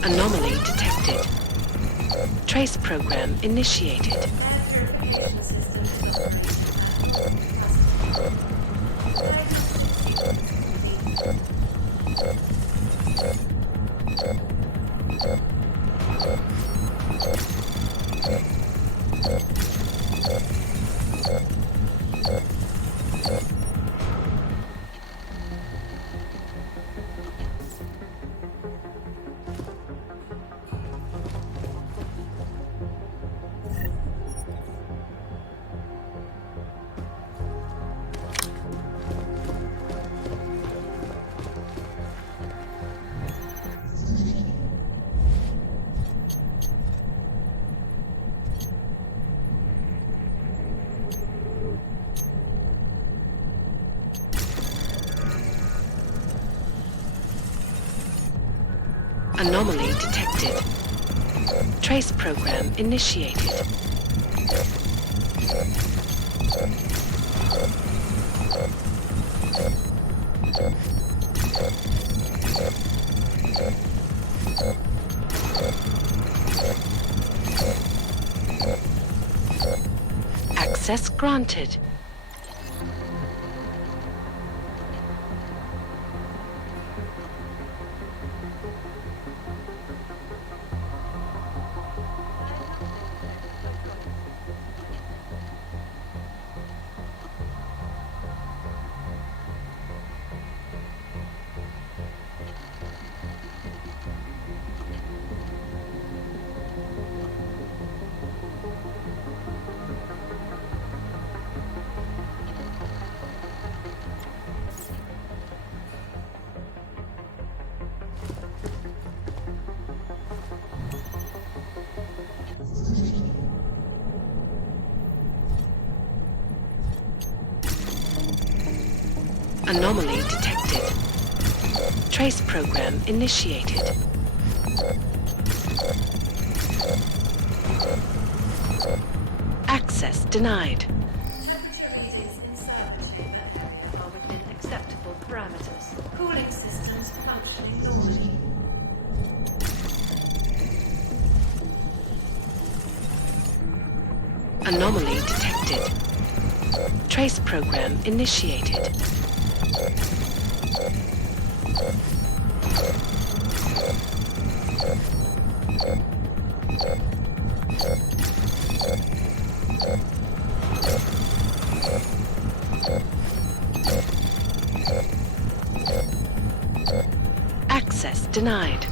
Anomaly detected. Trace program initiated. Anomaly detected. Trace program initiated. Access granted. Anomaly detected. Trace program initiated. Access denied. Temperature readings in service chamber are within acceptable parameters. Cooling systems functioning normally. Anomaly detected. Trace program initiated. Access denied.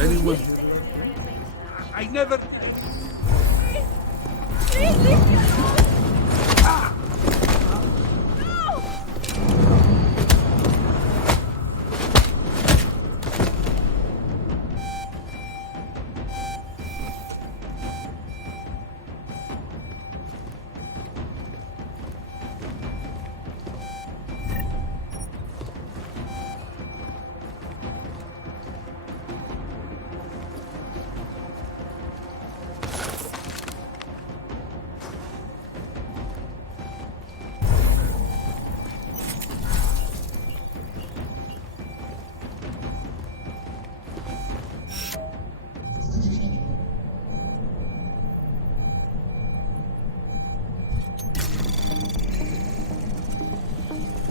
Anyone? I never...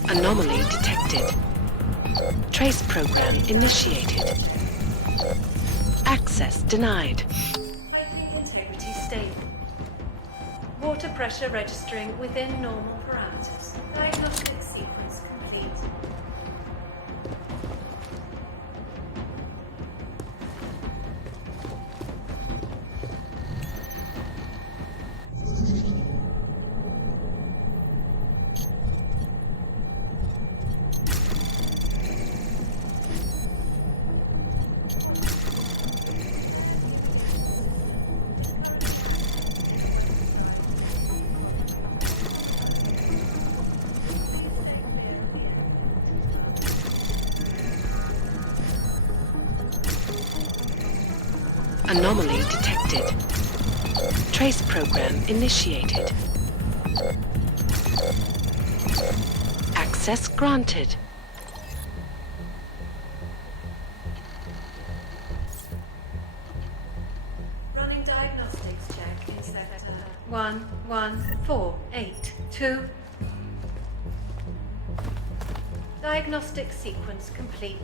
Anomaly detected. Trace program initiated. Access denied. Working integrity stable. Water pressure registering within normal parameters. Diagnostic sequence complete. Anomaly detected. Trace program initiated. Access granted. Running diagnostics check in sector 11482. Diagnostic sequence complete.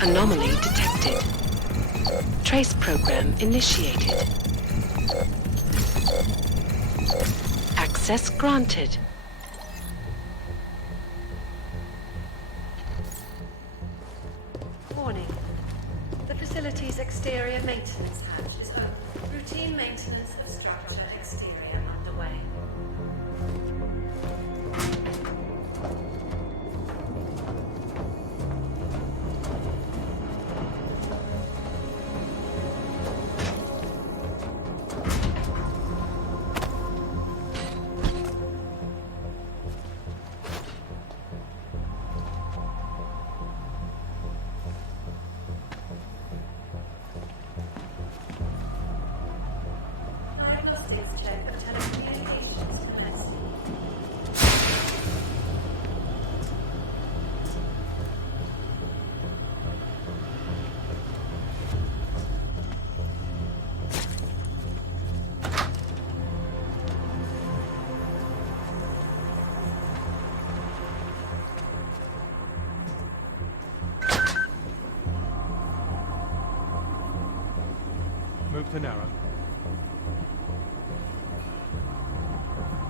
Anomaly detected. Trace program initiated. Access granted. Warning. The facility's exterior maintenance hatch is open. Routine maintenance of structure exterior underway. Diagnostics check of telecommunications Move to narrow.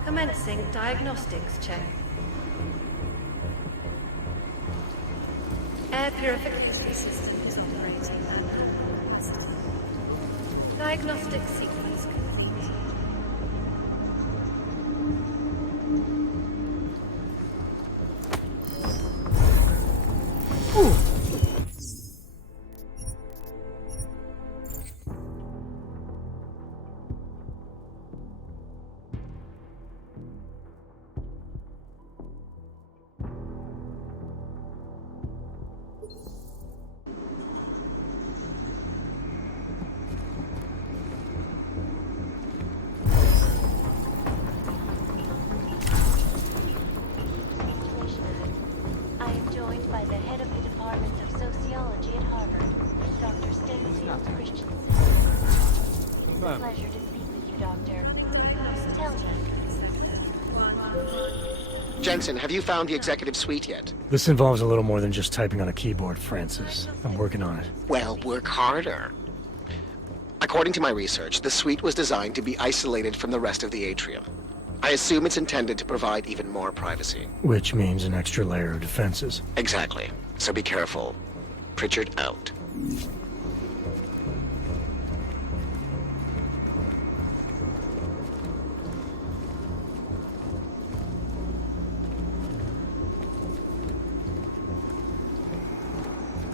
Commencing diagnostics check. Air purification system is operating at diagnostic sequence complete. I am joined by the head of the Department of Sociology at Harvard, Dr. Stenfield Christensen. It is a pleasure to speak with you, Doctor. Tell me. Jensen, have you found the executive suite yet? This involves a little more than just typing on a keyboard, Francis. I'm working on it. Well, work harder. According to my research, the suite was designed to be isolated from the rest of the atrium. I assume it's intended to provide even more privacy. Which means an extra layer of defenses. Exactly. So be careful. Pritchard out.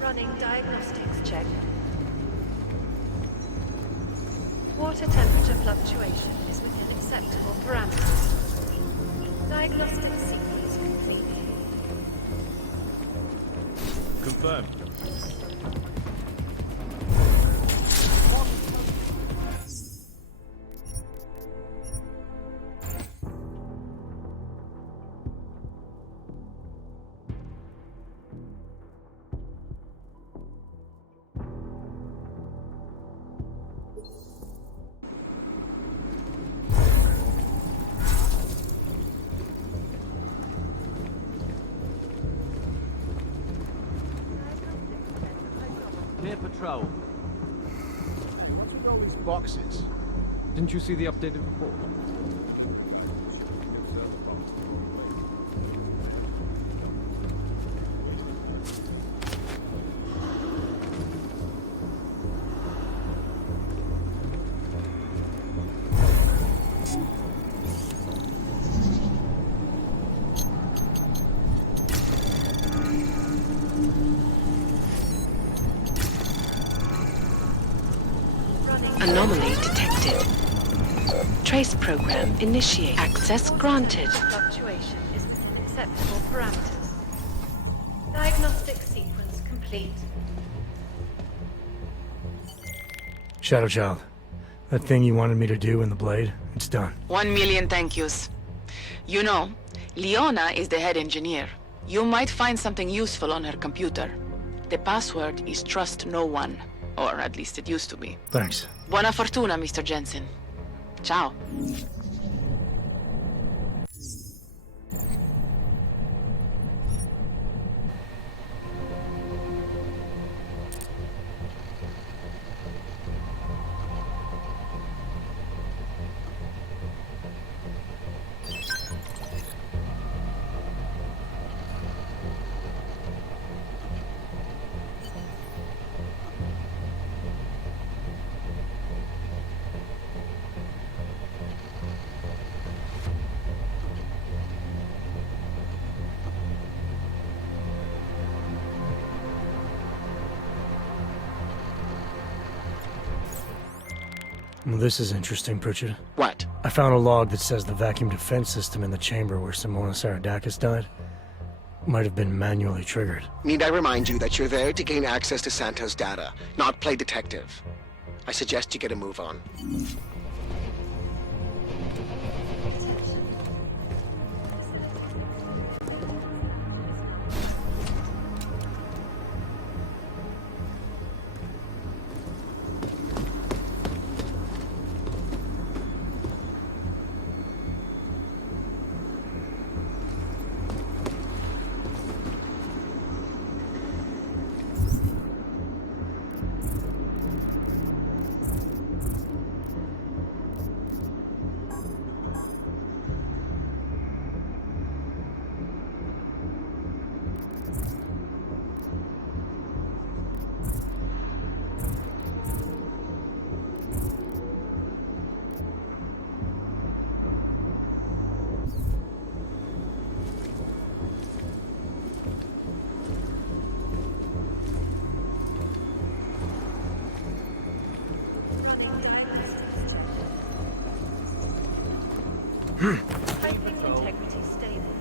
Running diagnostics check. Water temperature fluctuation is within acceptable parameters. Diagnostic sequence complete. Confirmed. Clear patrol. Hey, what's with all these boxes? Didn't you see the updated report? Anomaly detected. Trace program initiate. Access granted. Fluctuation is within acceptable parameters. Diagnostic sequence complete. Shadow Child, that thing you wanted me to do in the Blade, it's done. 1 million thank yous. You know, Leona is the head engineer. You might find something useful on her computer. The password is trust no one. Or at least it used to be. Thanks. Buona fortuna, Mr. Jensen. Ciao. Well, this is interesting, Pritchard. What? I found a log that says the vacuum defense system in the chamber where Simona Saradakis died might have been manually triggered. Need I remind you that you're there to gain access to Santos' data, not play detective? I suggest you get a move on. Piping integrity stable.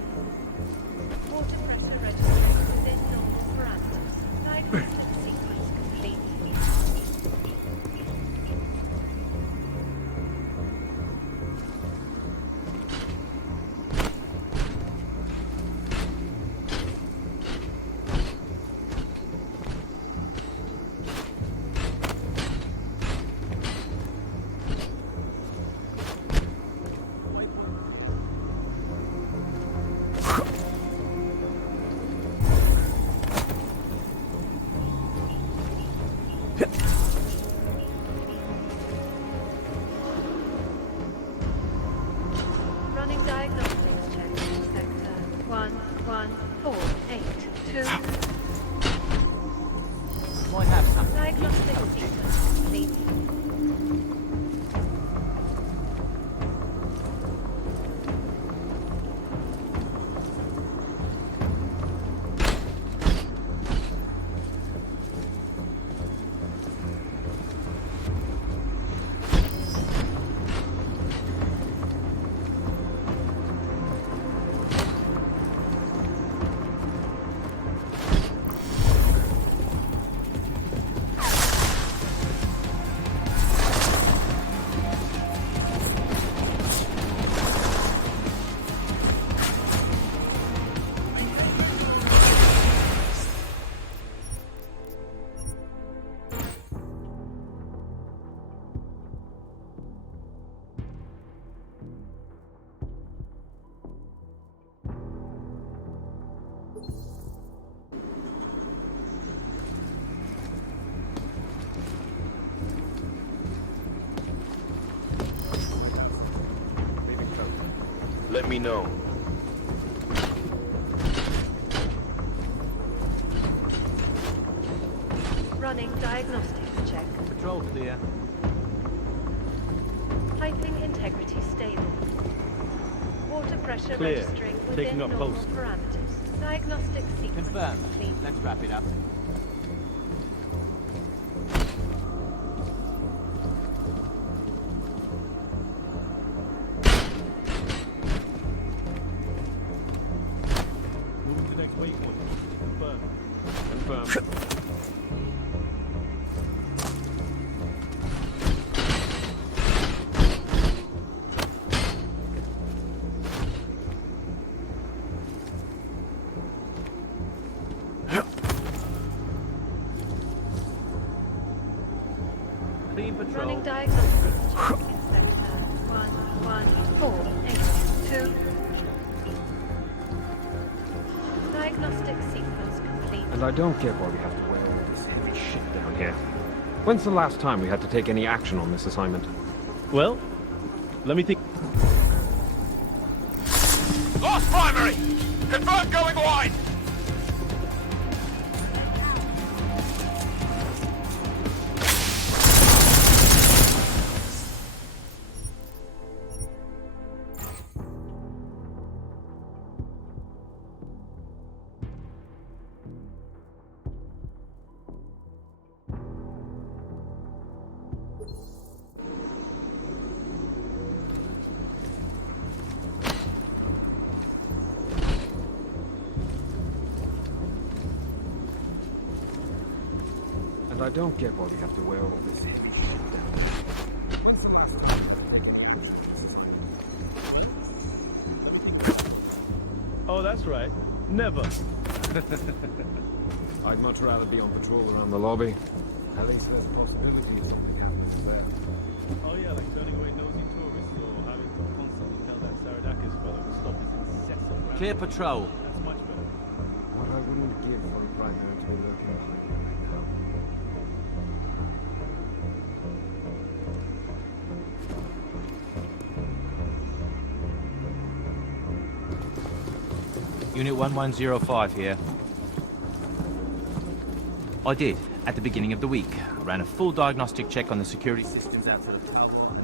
Water pressure registering within normal parameters. Diagnostic sequence complete. Running diagnostics check. Sector 11482. Might have something. Diagnostic sequence complete. Let me know. Running diagnostic check. Patrol clear. Piping integrity stable. Water pressure Clear. registering Taking within up normal post. parameters. Diagnostic sequence Confirm. complete. Let's wrap it up. Move to the next waypoint. Confirm. Confirm. Clean patrol. Running diagnostic check in sector 11482. Diagnostic sequence complete. And I don't get why we have to wear all this heavy shit down here. When's the last time we had to take any action on this assignment? Well, let me think. Lost primary! Confirm going wide! And I don't get why we have to wear all this heavy shit down here. When's the last time we had to take action on this assignment? Oh, that's right. Never. I'd much rather be on patrol around the lobby. At least there's a possibility of something happening there. Oh yeah, like turning away nosy tourists or having to constantly tell that Saradakis fellow to stop his incessant round. Clear patrol. That's much better. What I wouldn't give for a primary to be lurking behind me right now. Unit 1105 here. I did, at the beginning of the week. I ran a full diagnostic check on the security systems outside of the power plant.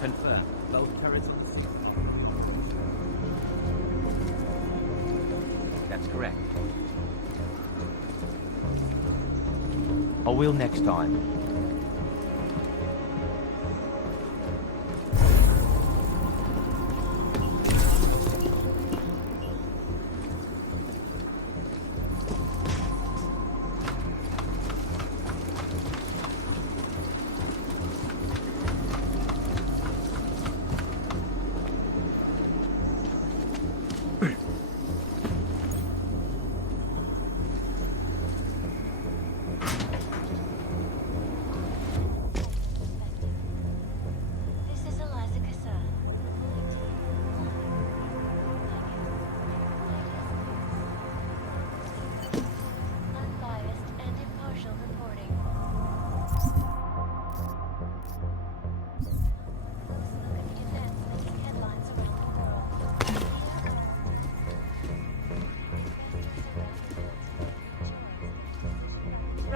Confirm. Both turrets on the scene. That's correct. I will next time.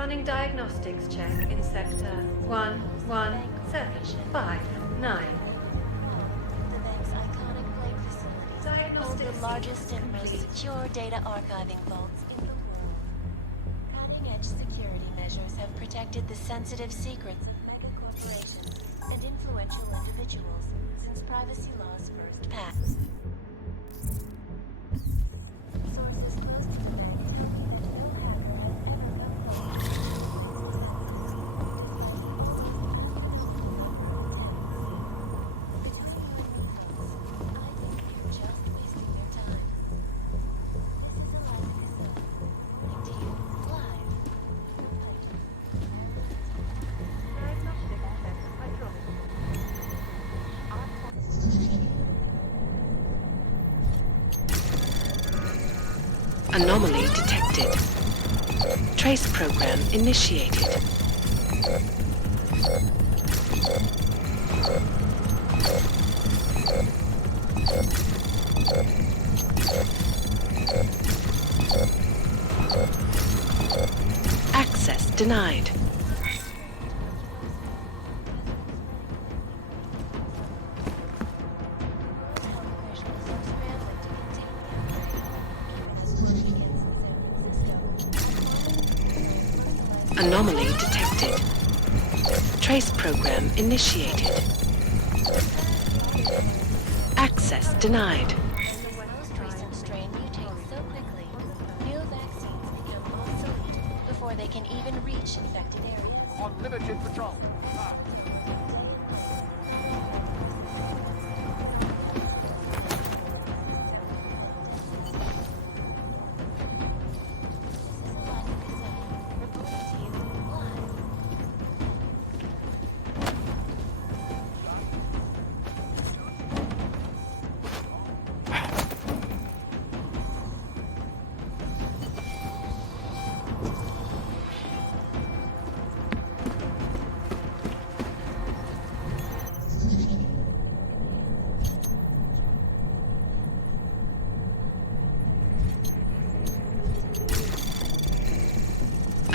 Running diagnostics check in sector 11759. The bank's iconic Blake facilities hold the largest and most secure data archiving vaults in the world. Cutting-edge security measures have protected the sensitive secrets of mega corporations and influential individuals since privacy laws first passed. Sources close to the bank tell me that no hacker has ever come close. Anomaly detected. Trace program initiated. Access denied. Anomaly detected. Trace program initiated. Access denied. The most recent strain mutates so quickly, new vaccines become obsolete before they can even reach infected areas. On limited patrol.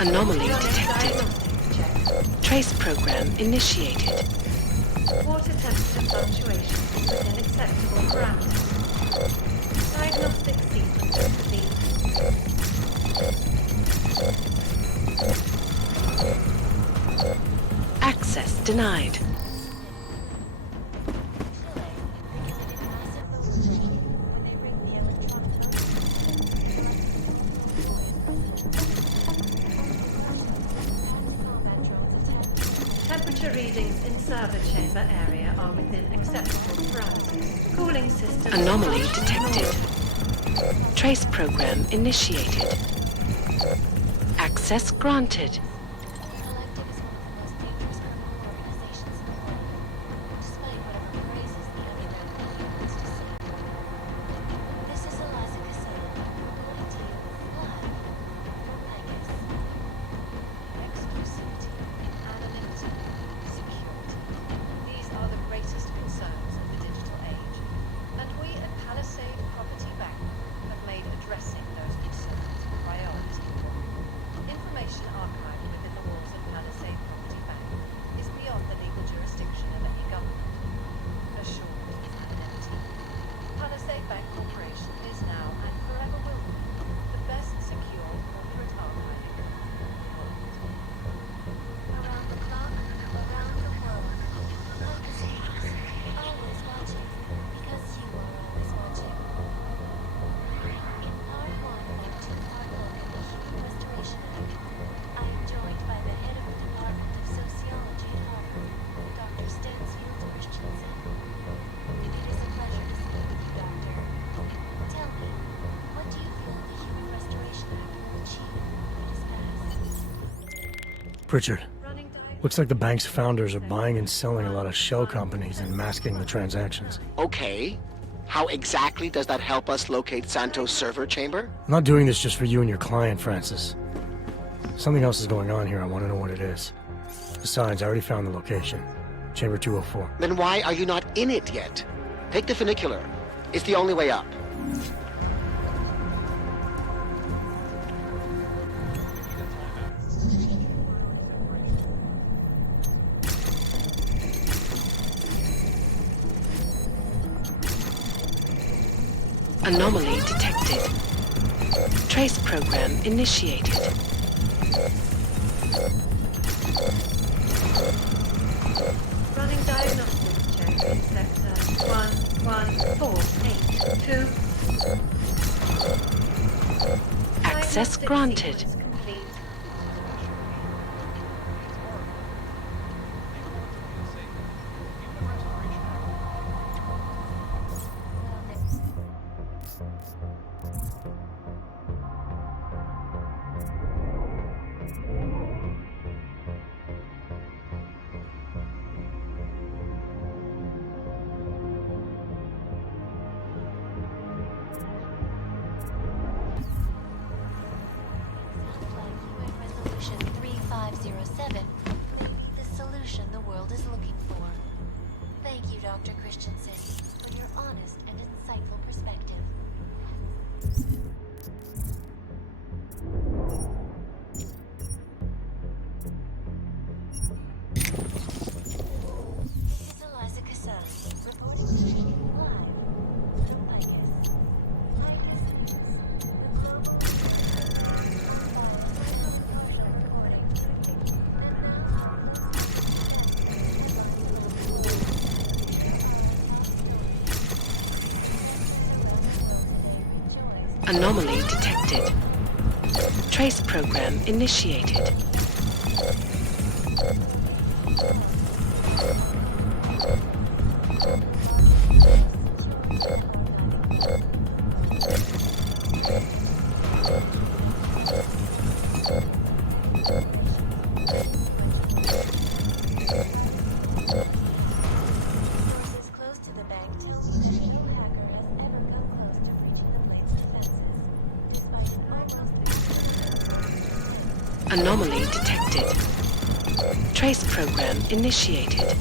Anomaly detected. Trace program initiated. Water temperature fluctuations within acceptable parameters. Diagnostic sequence complete. Access denied. Temperature readings in server chamber area are within acceptable parameters. Cooling system. Anomaly detected. Trace program initiated. Access granted. These are the greatest concerns of the digital age, and we at Palisade Property Bank have made addressing those concerns a priority. Information archived within the walls of Palisade Property Bank is beyond the legal jurisdiction of any government. Assured of anonymity, Palisade Bank Corporation is now and forever will be the best secure corporate archiving in the world. Around the clock, around the world. Always watching, because you are always watching. In part 1 of our two-part look at the Human Restoration Act, I am joined by the head of the Department of Sociology at Harvard, Dr. Stansfield Christensen. It is a pleasure to speak with you, Doctor. Tell me, what do you feel the Human Restoration Act will achieve when it is passed? Pritchard, looks like the bank's founders are buying and selling a lot of shell companies and masking the transactions. Okay. How exactly does that help us locate Santos' server chamber? I'm not doing this just for you and your client, Francis. Something else is going on here. I want to know what it is. Besides, I already found the location. Chamber 204. Then why are you not in it yet? Take the funicular. It's the only way up. Anomaly detected. Trace program initiated. Running diagnostics check in sector 11482. Access granted. Complete. Resolution 3507 may be the solution the world is looking for. Thank you, Dr. Christensen, for your honest and insightful perspective. This is Eliza Kassan, reporting to you live from Vegas. Vegas News. The global Anomaly detected. Trace program initiated. Sources close to the bank tell me that no hacker has ever come close to breaching the Blade's defenses, despite diagnostic. Anomaly detected. Trace program initiated.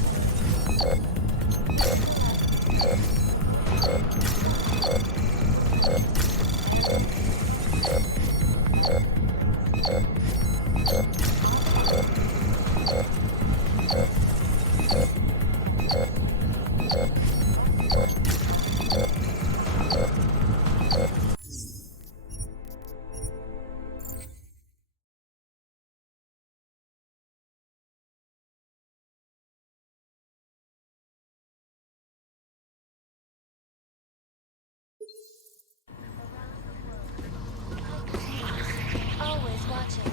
Always watching. In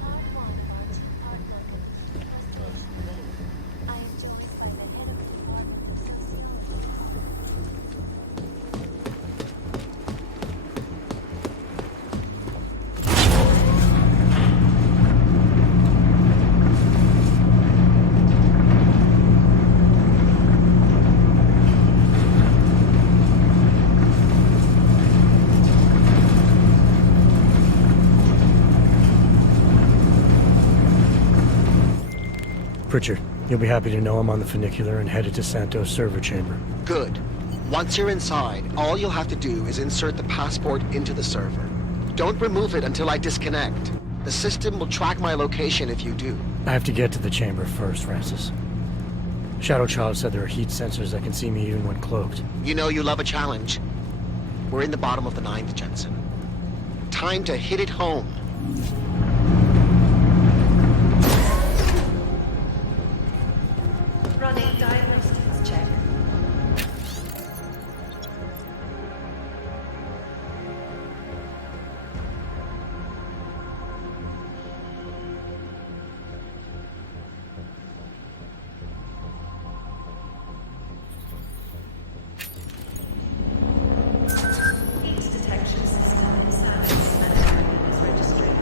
part one of our two-part look at the investigation, I am joined by the head of the department. Pritchard, you'll be happy to know I'm on the funicular and headed to Santos server chamber. Good. Once you're inside, all you'll have to do is insert the passport into the server. Don't remove it until I disconnect. The system will track my location if you do. I have to get to the chamber first, Francis. Shadow Child said there are heat sensors that can see me even when cloaked. You know you love a challenge. We're in the bottom of the ninth, Jensen. Time to hit it home. Running diagnostics check. Heat detection system sounds is registering.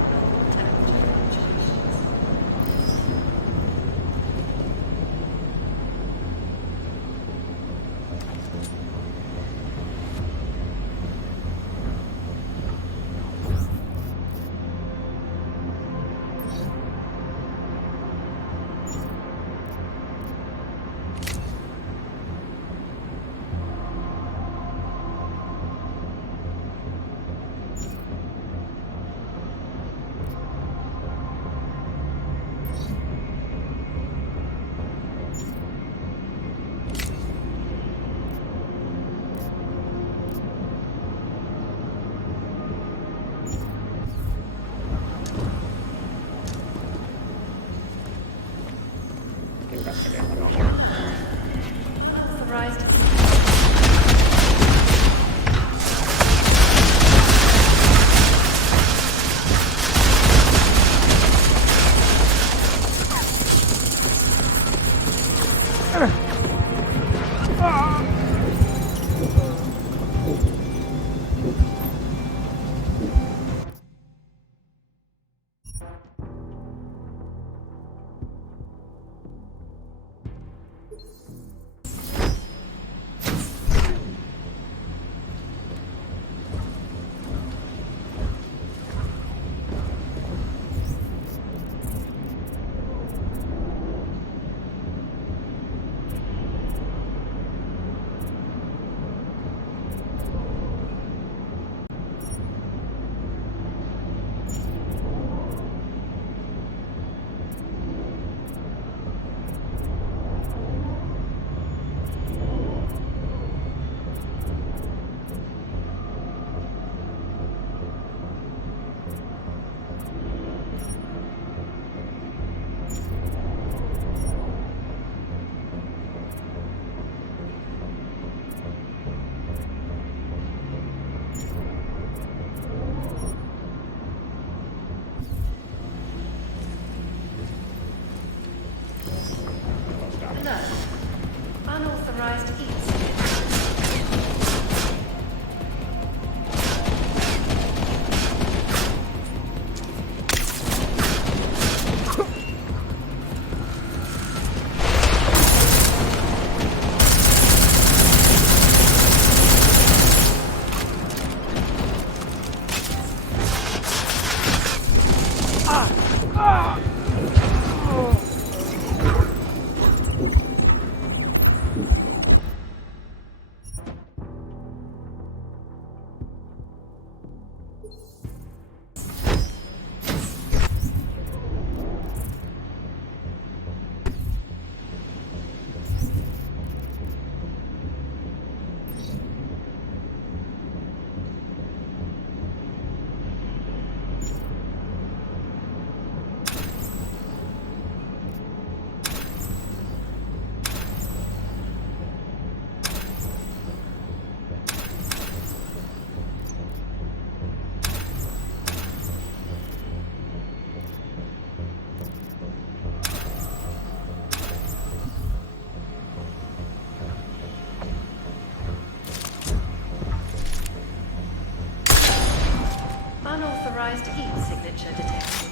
Unauthorized e-signature detected.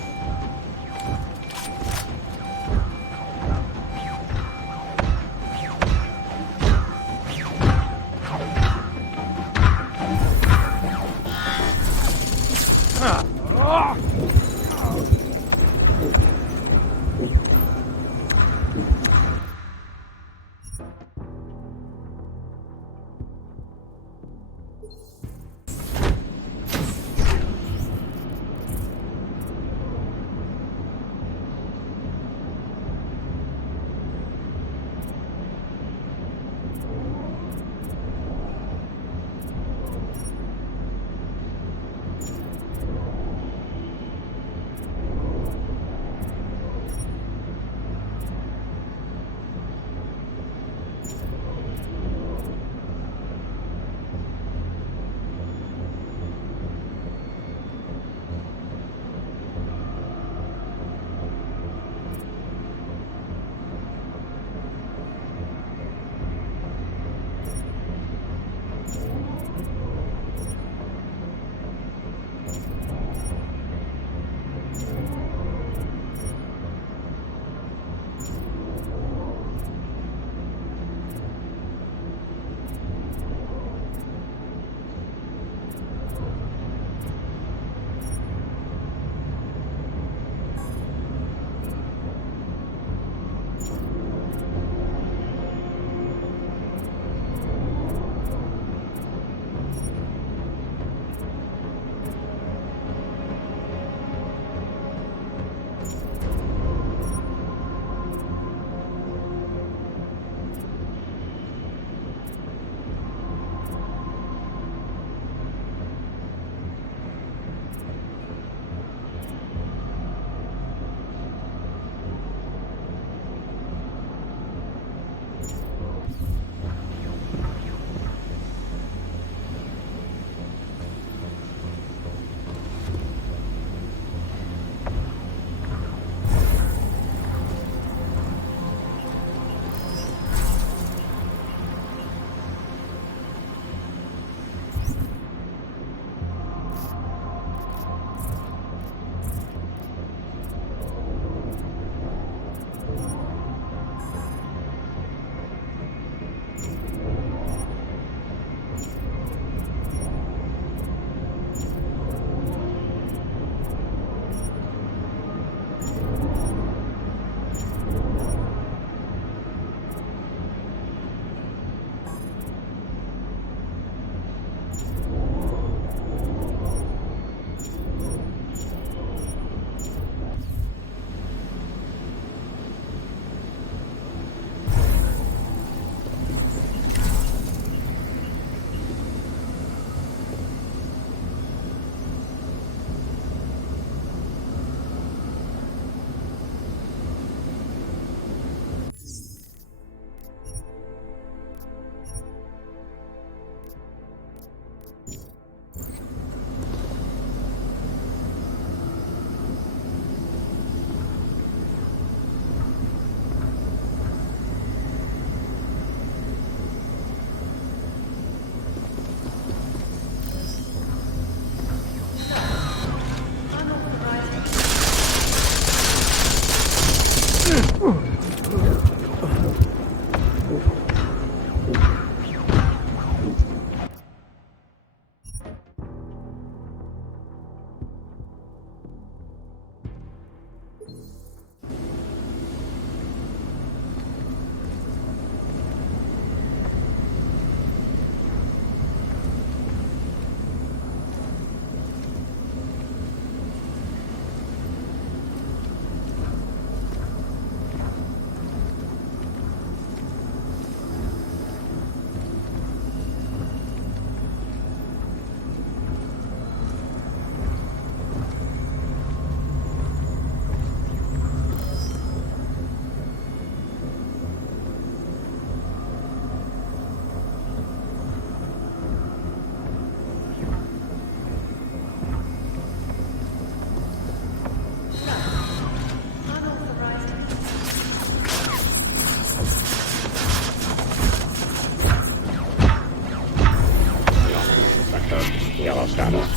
Yellow status.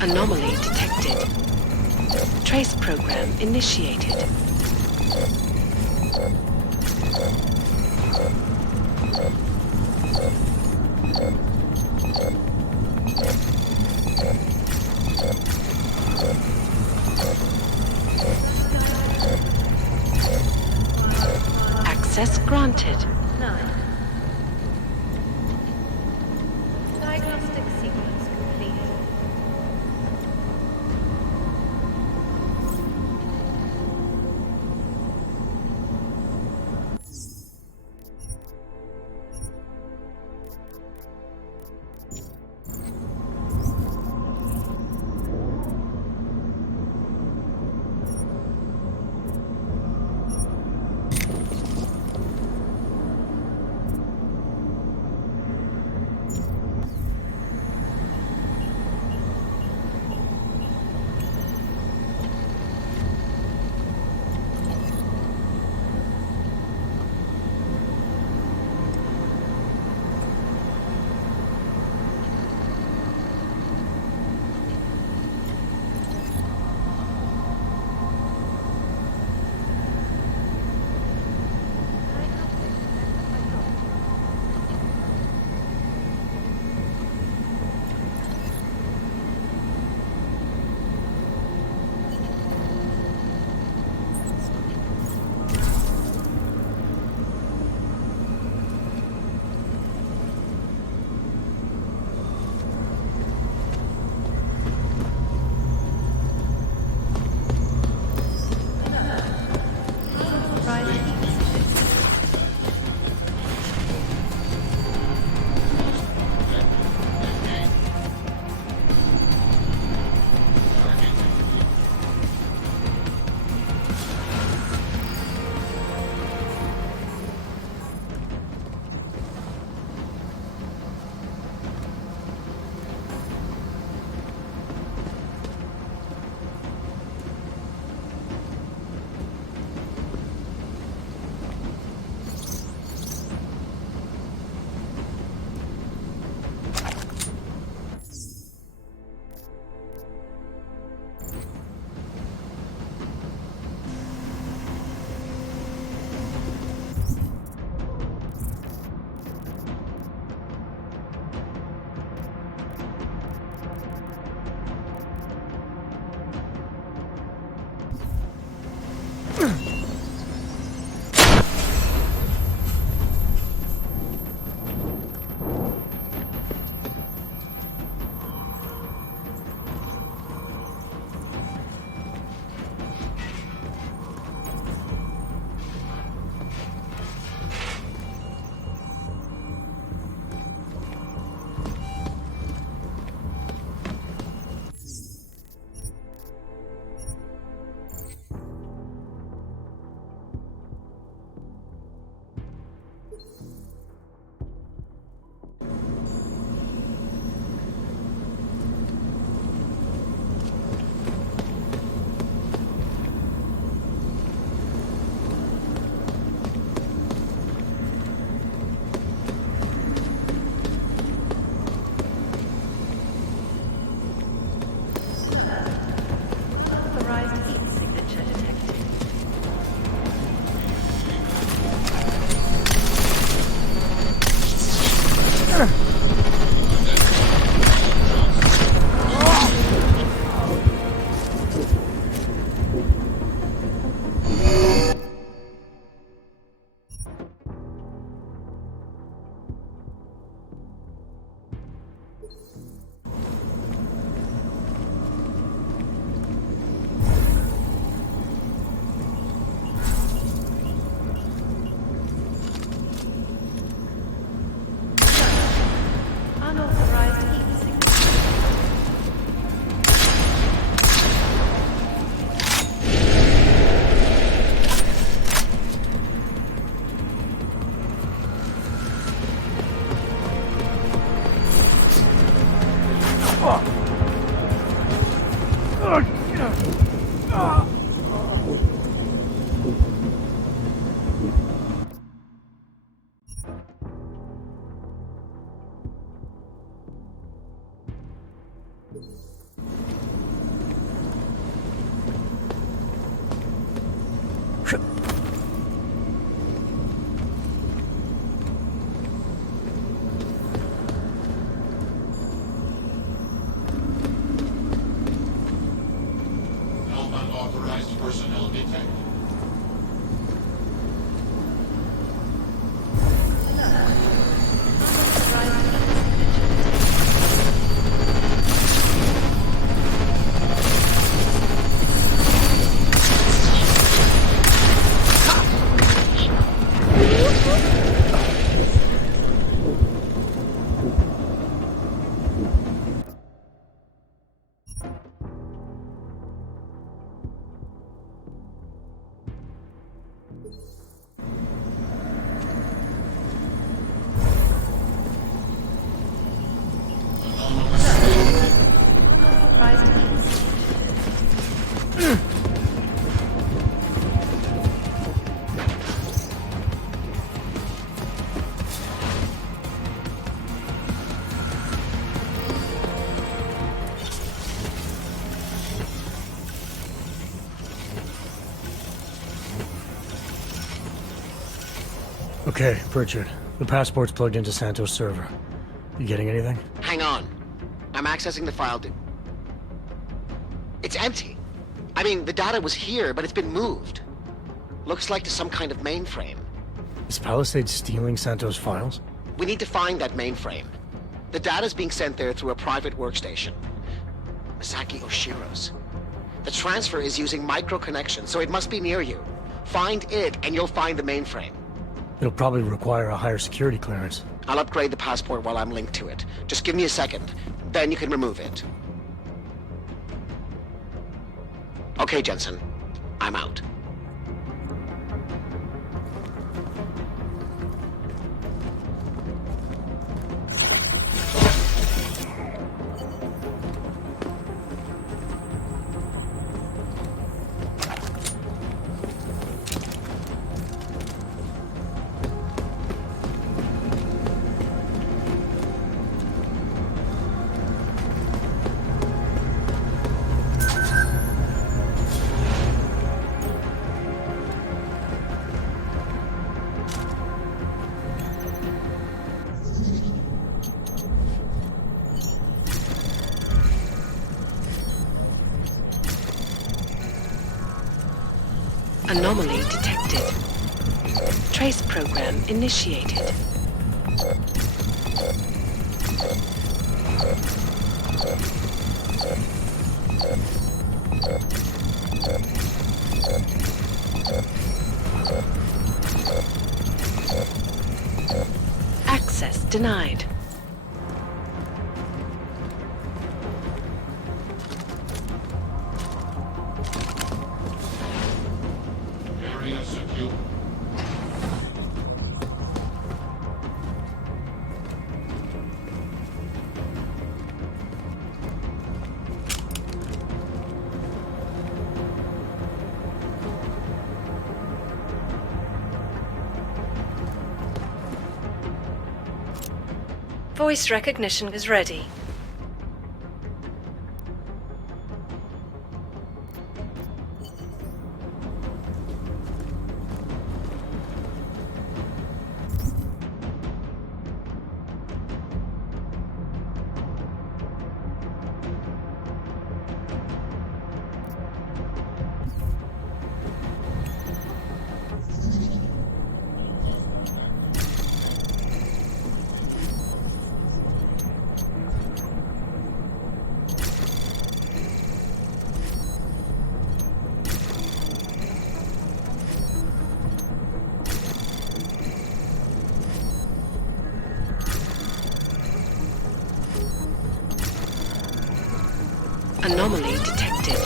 Anomaly detected. Trace program initiated. Access granted. 9. Diagnostic sequence complete. Unauthorized personnel detected. Okay, Pritchard. The passport's plugged into Santos' server. You getting anything? Hang on. I'm accessing the file. It's empty. I mean, the data was here, but it's been moved. Looks like to some kind of mainframe. Is Palisade stealing Santos' files? We need to find that mainframe. The data's being sent there through a private workstation. Misaki Oshiro's. The transfer is using micro-connection, so it must be near you. Find it, and you'll find the mainframe. It'll probably require a higher security clearance. I'll upgrade the passport while I'm linked to it. Just give me a second. Then you can remove it. Okay, Jensen. I'm out. Anomaly detected. Trace program initiated. Access denied. Area secure. Voice recognition is ready. Anomaly detected.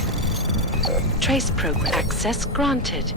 Trace program access granted.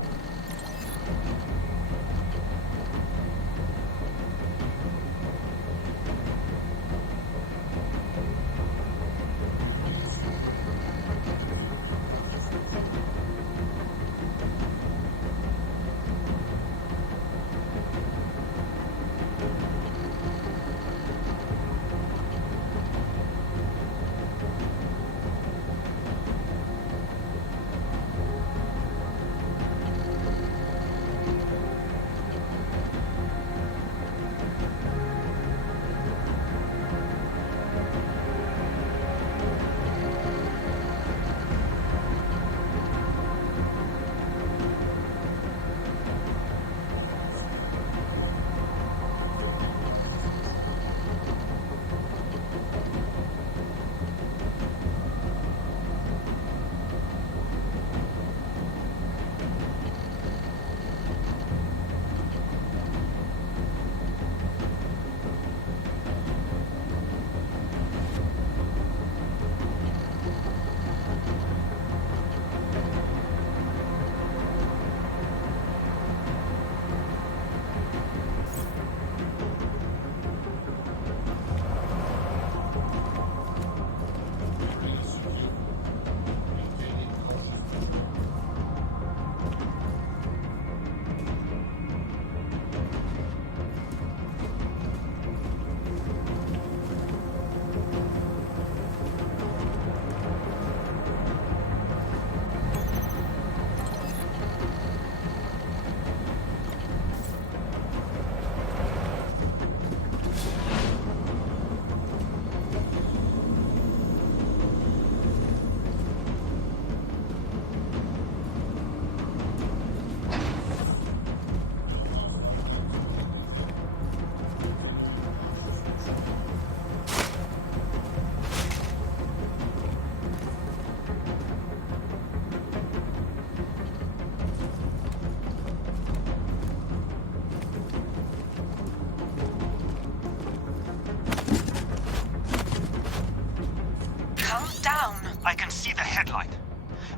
Calm down. I can see the headline.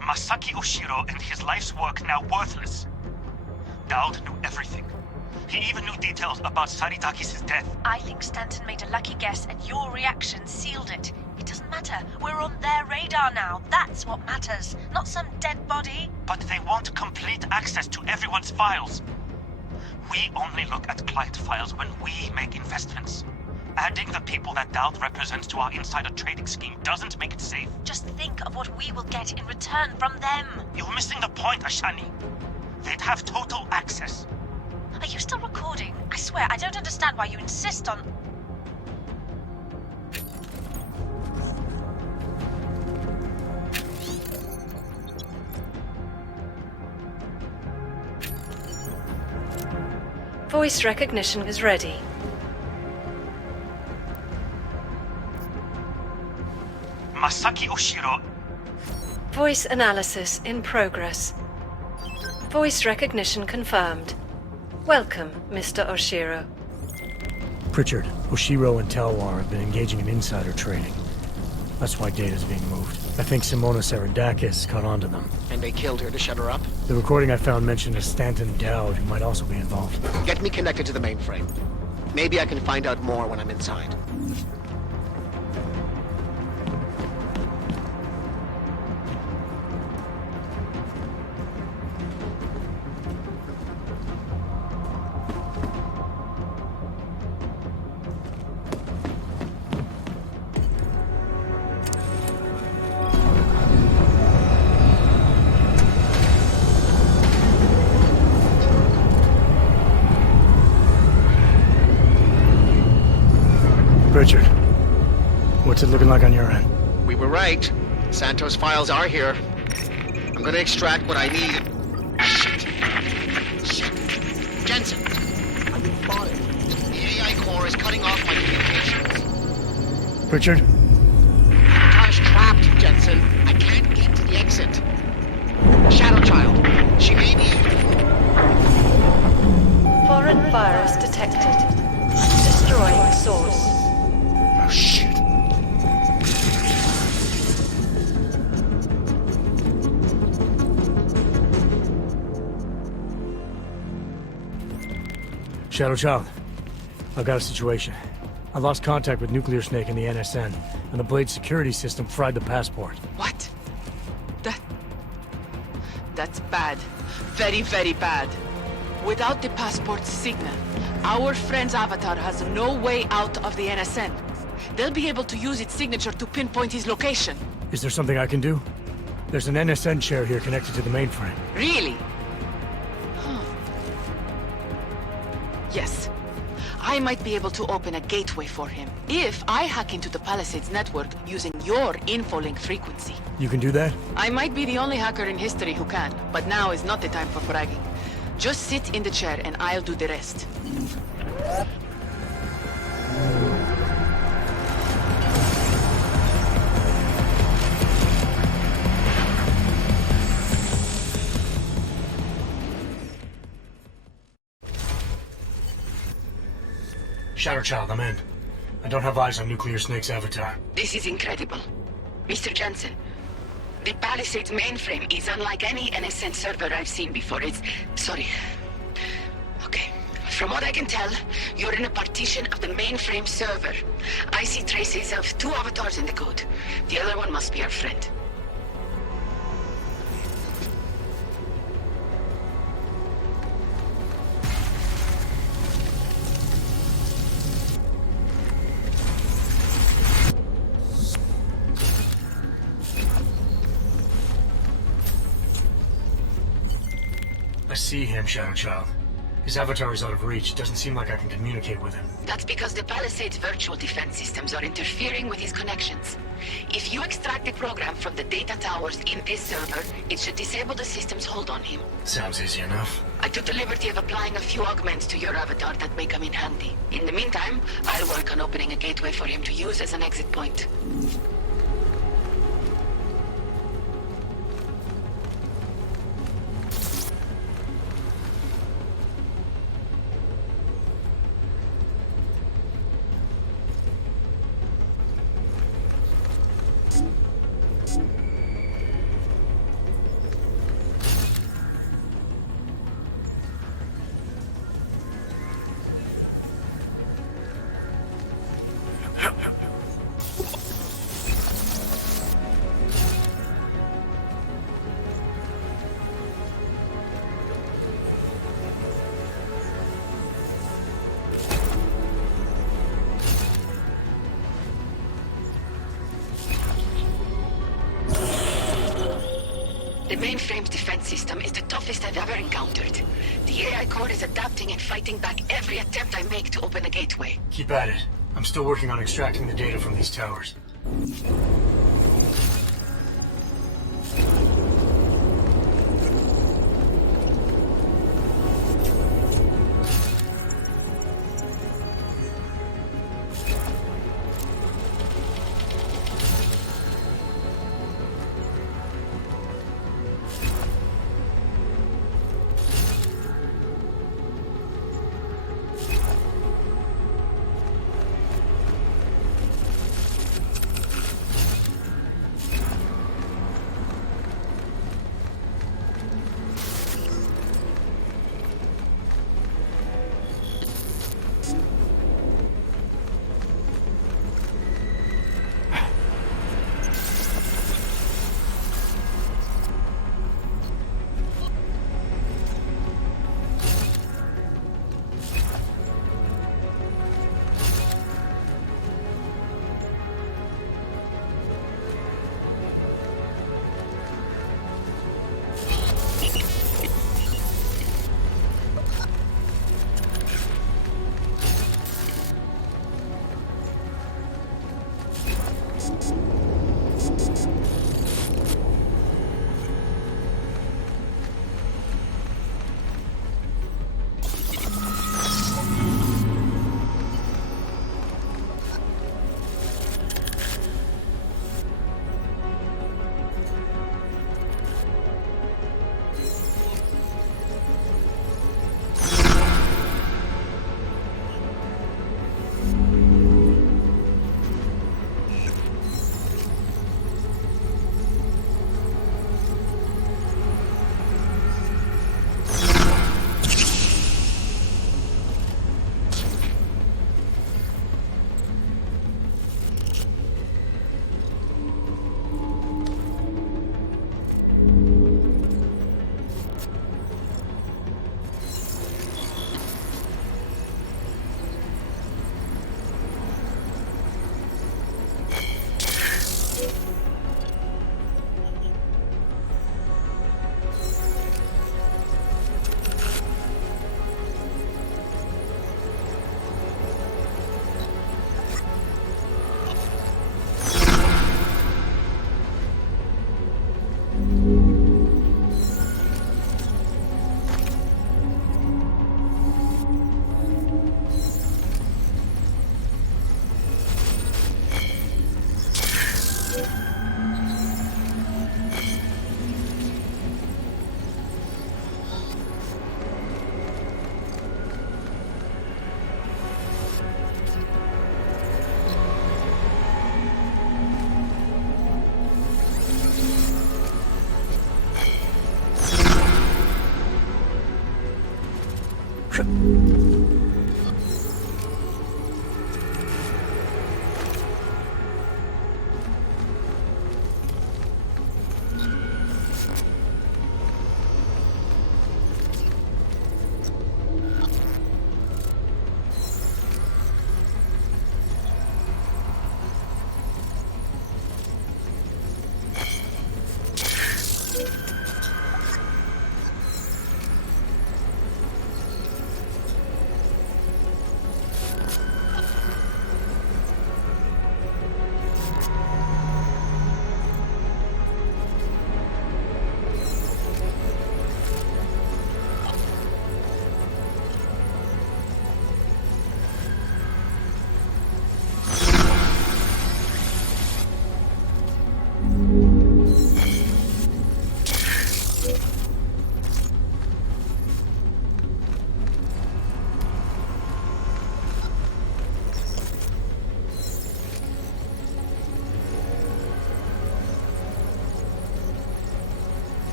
Masaki Oshiro and his life's work now worthless. Dowd knew everything. He even knew details about Saridakis' death. I think Stanton made a lucky guess and your reaction sealed it. It doesn't matter. We're on their radar now. That's what matters. Not some dead body. But they want complete access to everyone's files. We only look at client files when we make investments. Adding the people that Dowd represents to our insider trading scheme doesn't make it safe. Just think of what we will get in return from them. You're missing the point, Ashani. They'd have total access. Are you still recording? I swear, I don't understand why you insist on... Voice recognition is ready. Masaki Oshiro. Voice analysis in progress. Voice recognition confirmed. Welcome, Mr. Oshiro. Pritchard, Oshiro and Talwar have been engaging in insider trading. That's why data's being moved. I think Simona Saridakis caught on to them. And they killed her to shut her up? The recording I found mentioned a Stanton Dowd who might also be involved. Get me connected to the mainframe. Maybe I can find out more when I'm inside. Richard, what's it looking like on your end? We were right. Santos' files are here. I'm gonna extract what I need. Shit. Jensen! I've been spotted. The AI core is cutting off my communications. Richard? Avatar's trapped, Jensen. I can't get to the exit. Shadow Child. She may be... Foreign virus detected. Destroying source. Oh, shit. Shadow Child, I've got a situation. I lost contact with Nuclear Snake and the NSN, and the Blade security system fried the passport. What? That's bad. Very, very bad. Without the passport signal, our friend's Avatar has no way out of the NSN. They'll be able to use its signature to pinpoint his location. Is there something I can do? There's an NSN chair here connected to the mainframe. Really? Yes. I might be able to open a gateway for him if I hack into the Palisades network using your infolink frequency. You can do that? I might be the only hacker in history who can, but now is not the time for bragging. Just sit in the chair and I'll do the rest. Shadow Child, I'm in. I don't have eyes on Nuclear Snake's Avatar. This is incredible. Mr. Jensen, the Palisades mainframe is unlike any NSN server I've seen before. Sorry. Okay. From what I can tell, you're in a partition of the mainframe server. I see traces of 2 avatars in the code. The other one must be our friend. I see him, Shadow Child. His avatar is out of reach. Doesn't seem like I can communicate with him. That's because the Palisades virtual defense systems are interfering with his connections. If you extract the program from the data towers in this server, it should disable the system's hold on him. Sounds easy enough. I took the liberty of applying a few augments to your avatar that may come in handy. In the meantime, I'll work on opening a gateway for him to use as an exit point. The mainframe's defense system is the toughest I've ever encountered. The AI core is adapting and fighting back every attempt I make to open the gateway. Keep at it. I'm still working on extracting the data from these towers.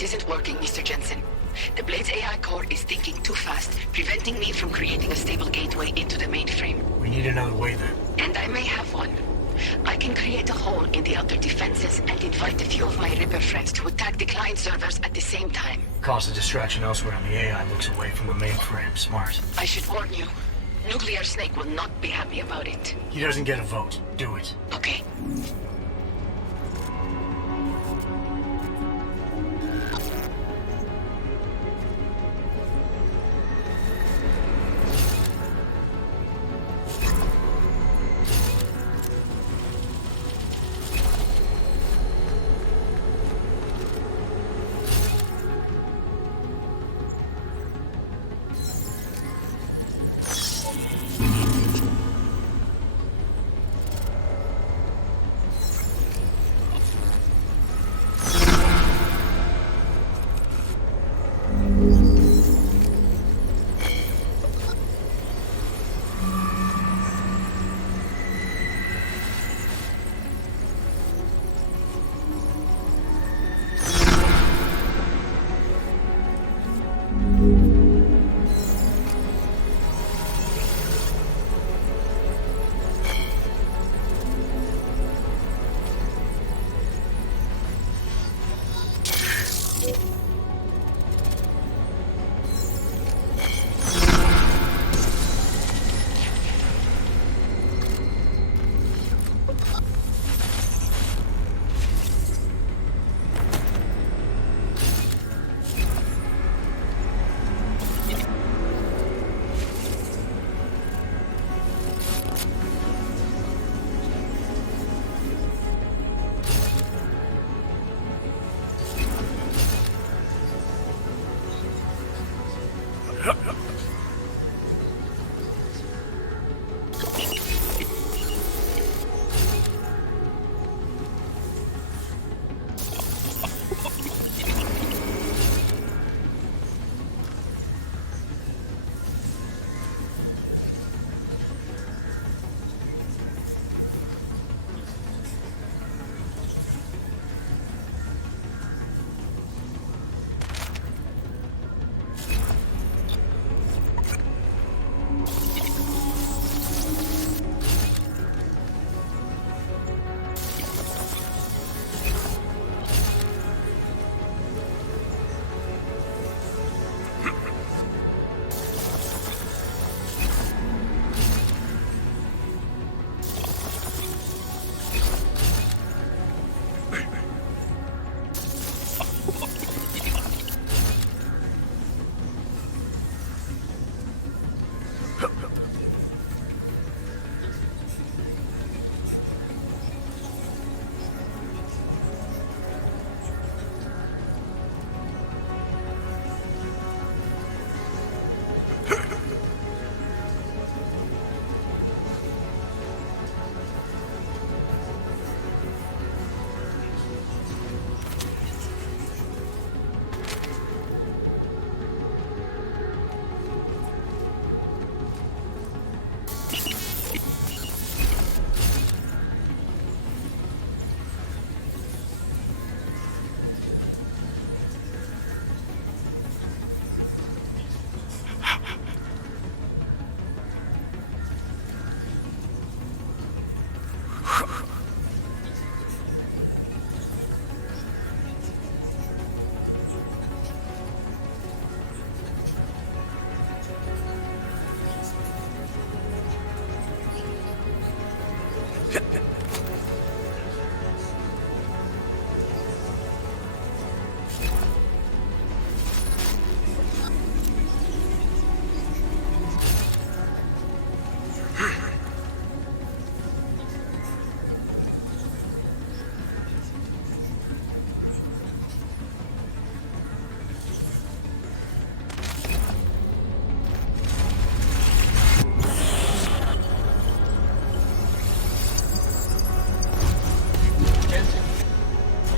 This isn't working, Mr. Jensen. The Blade's AI core is thinking too fast, preventing me from creating a stable gateway into the mainframe. We need another way then. And I may have one. I can create a hole in the outer defenses and invite a few of my Ripper friends to attack the client servers at the same time. Cause a distraction elsewhere and the AI looks away from the mainframe. Smart. I should warn you. Nuclear Snake will not be happy about it. He doesn't get a vote. Do it. Okay.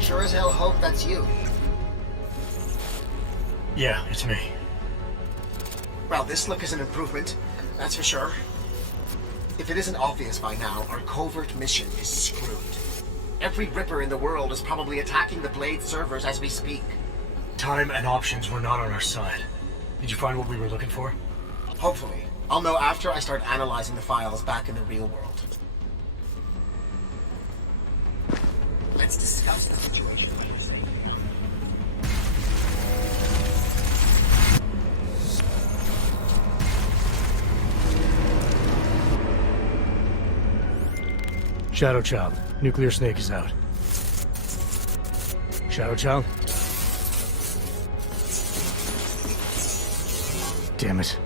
Sure as hell hope that's you. Yeah, it's me. Well, this look is an improvement, that's for sure. If it isn't obvious by now, our covert mission is screwed. Every Ripper in the world is probably attacking the Blade servers as we speak. time and options were not on our side. Did you find what we were looking for? Hopefully. I'll know after I start analyzing the files back in the real world. Let's discuss the situation. Shadow Child. Nuclear Snake is out. Shadow Child? Damn it.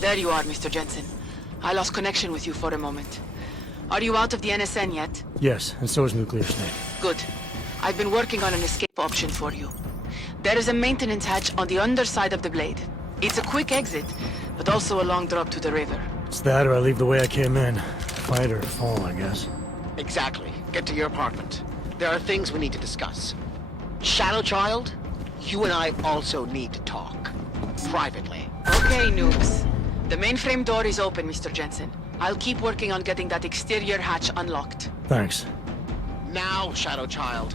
There you are, Mr. Jensen. I lost connection with you for a moment. Are you out of the NSN yet? Yes, and so is Nuclear Snake. Good. I've been working on an escape option for you. There is a maintenance hatch on the underside of the blade. It's a quick exit, but also a long drop to the river. It's that or I leave the way I came in. Fight or fall, I guess. Exactly. Get to your apartment. There are things we need to discuss. Shadow Child, you and I also need to talk. Privately. Okay, noobs. The mainframe door is open, Mr. Jensen. I'll keep working on getting that exterior hatch unlocked. Thanks. Now, Shadow Child.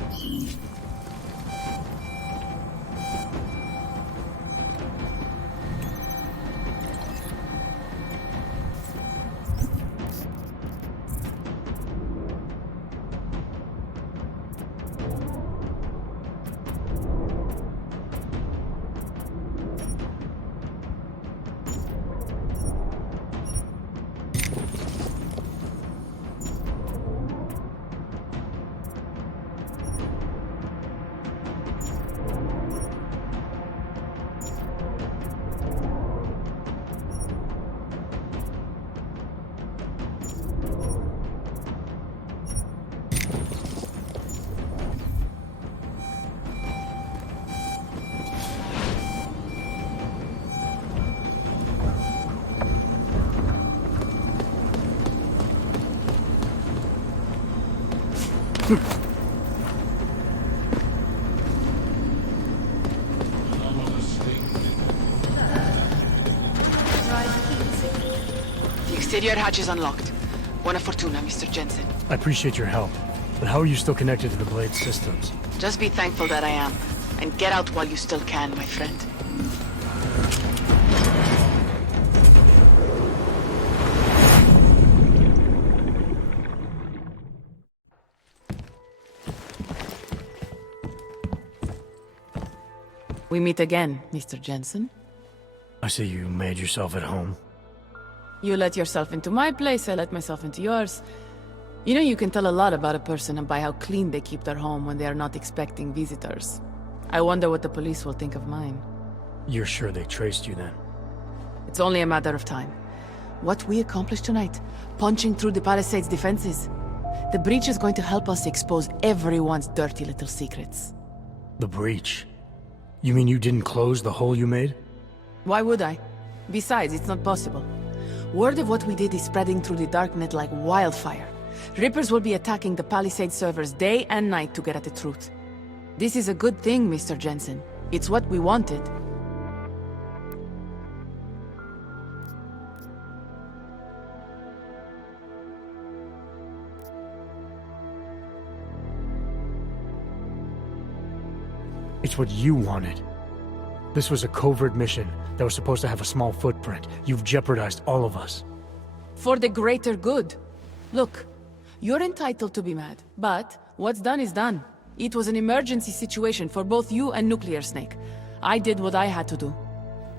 The exterior hatch is unlocked. Buona fortuna, Mr. Jensen. I appreciate your help, but how are you still connected to the Blade systems? Just be thankful that I am. And get out while you still can, my friend. We meet again, Mr. Jensen. I see you made yourself at home. You let yourself into my place, I let myself into yours. You know, you can tell a lot about a person by how clean they keep their home when they are not expecting visitors. I wonder what the police will think of mine. You're sure they traced you then? It's only a matter of time. What we accomplished tonight, punching through the Palisades' defenses. The breach is going to help us expose everyone's dirty little secrets. The breach? You mean you didn't close the hole you made? Why would I? Besides, it's not possible. Word of what we did is spreading through the darknet like wildfire. Rippers will be attacking the Palisade servers day and night to get at the truth. This is a good thing, Mr. Jensen. It's what we wanted. It's what you wanted. This was a covert mission that was supposed to have a small footprint. You've jeopardized all of us. For the greater good. Look, you're entitled to be mad, but what's done is done. It was an emergency situation for both you and Nuclear Snake. I did what I had to do.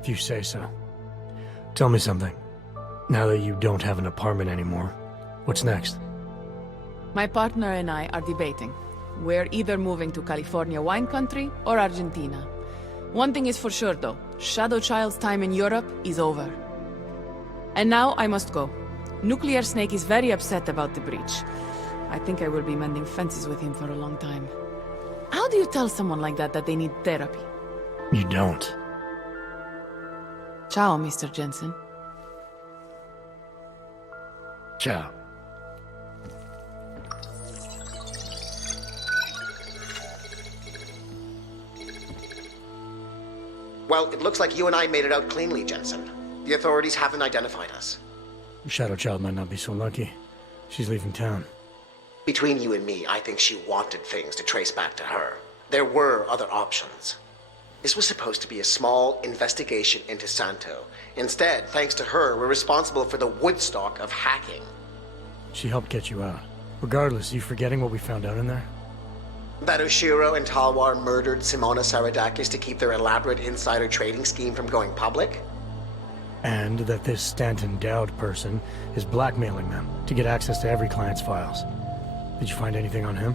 If you say so. Tell me something. Now that you don't have an apartment anymore, what's next? My partner and I are debating. We're either moving to California wine country or Argentina. One thing is for sure though, Shadow Child's time in Europe is over. And now I must go. Nuclear Snake is very upset about the breach. I think I will be mending fences with him for a long time. How do you tell someone like that they need therapy? You don't. Ciao, Mr. Jensen. Ciao. Well, it looks like you and I made it out cleanly, Jensen. The authorities haven't identified us. Shadow Child might not be so lucky. She's leaving town. Between you and me, I think she wanted things to trace back to her. There were other options. This was supposed to be a small investigation into Santo. Instead, thanks to her, we're responsible for the Woodstock of hacking. She helped get you out. Regardless, you forgetting what we found out in there? That Oshiro and Talwar murdered Simona Saradakis to keep their elaborate insider trading scheme from going public? And that this Stanton Dowd person is blackmailing them to get access to every client's files. Did you find anything on him?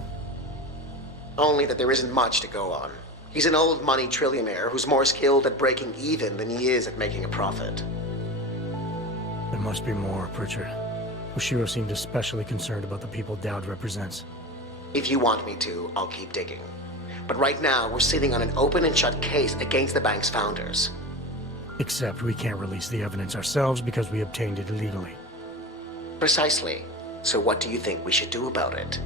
Only that there isn't much to go on. He's an old money trillionaire who's more skilled at breaking even than he is at making a profit. There must be more, Pritchard. Oshiro seemed especially concerned about the people Dowd represents. If you want me to, I'll keep digging. But right now, we're sitting on an open and shut case against the bank's founders. Except we can't release the evidence ourselves because we obtained it illegally. Precisely. So what do you think we should do about it?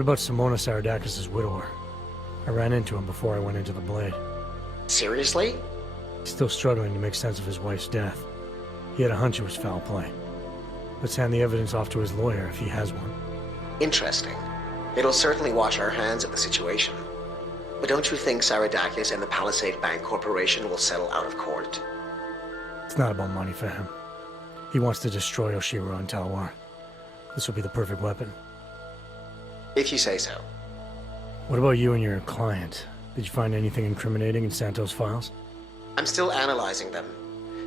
What about Simona Saradakis' widower? I ran into him before I went into the Blade. Seriously? He's still struggling to make sense of his wife's death. He had a hunch it was foul play. Let's hand the evidence off to his lawyer if he has one. Interesting. It'll certainly wash our hands of the situation. But don't you think Saradakis and the Palisade Bank Corporation will settle out of court? It's not about money for him. He wants to destroy Oshiro and Talwar. This will be the perfect weapon. If you say so. What about you and your client? Did you find anything incriminating in Santo's files? I'm still analyzing them.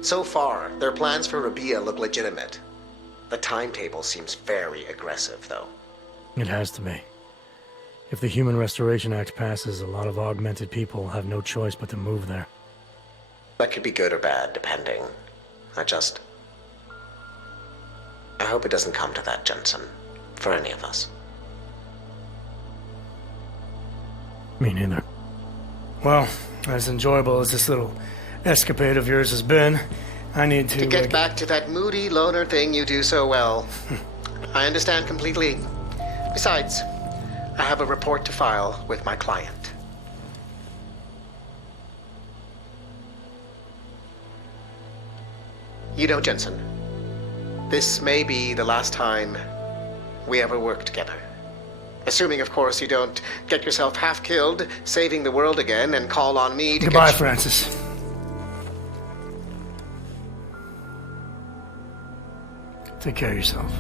So far, their plans for Rabia look legitimate. The timetable seems very aggressive, though. It has to be. If the Human Restoration Act passes, a lot of augmented people will have no choice but to move there. That could be good or bad, depending. I hope it doesn't come to that, Jensen. For any of us. Me neither. Well, as enjoyable as this little escapade of yours has been, I need to... To get back to that moody loner thing you do so well. I understand completely. Besides, I have a report to file with my client. You know, Jensen, this may be the last time we ever work together. Assuming, of course, you don't get yourself half killed, saving the world again, and call on me to Goodbye, Francis. Take care of yourself.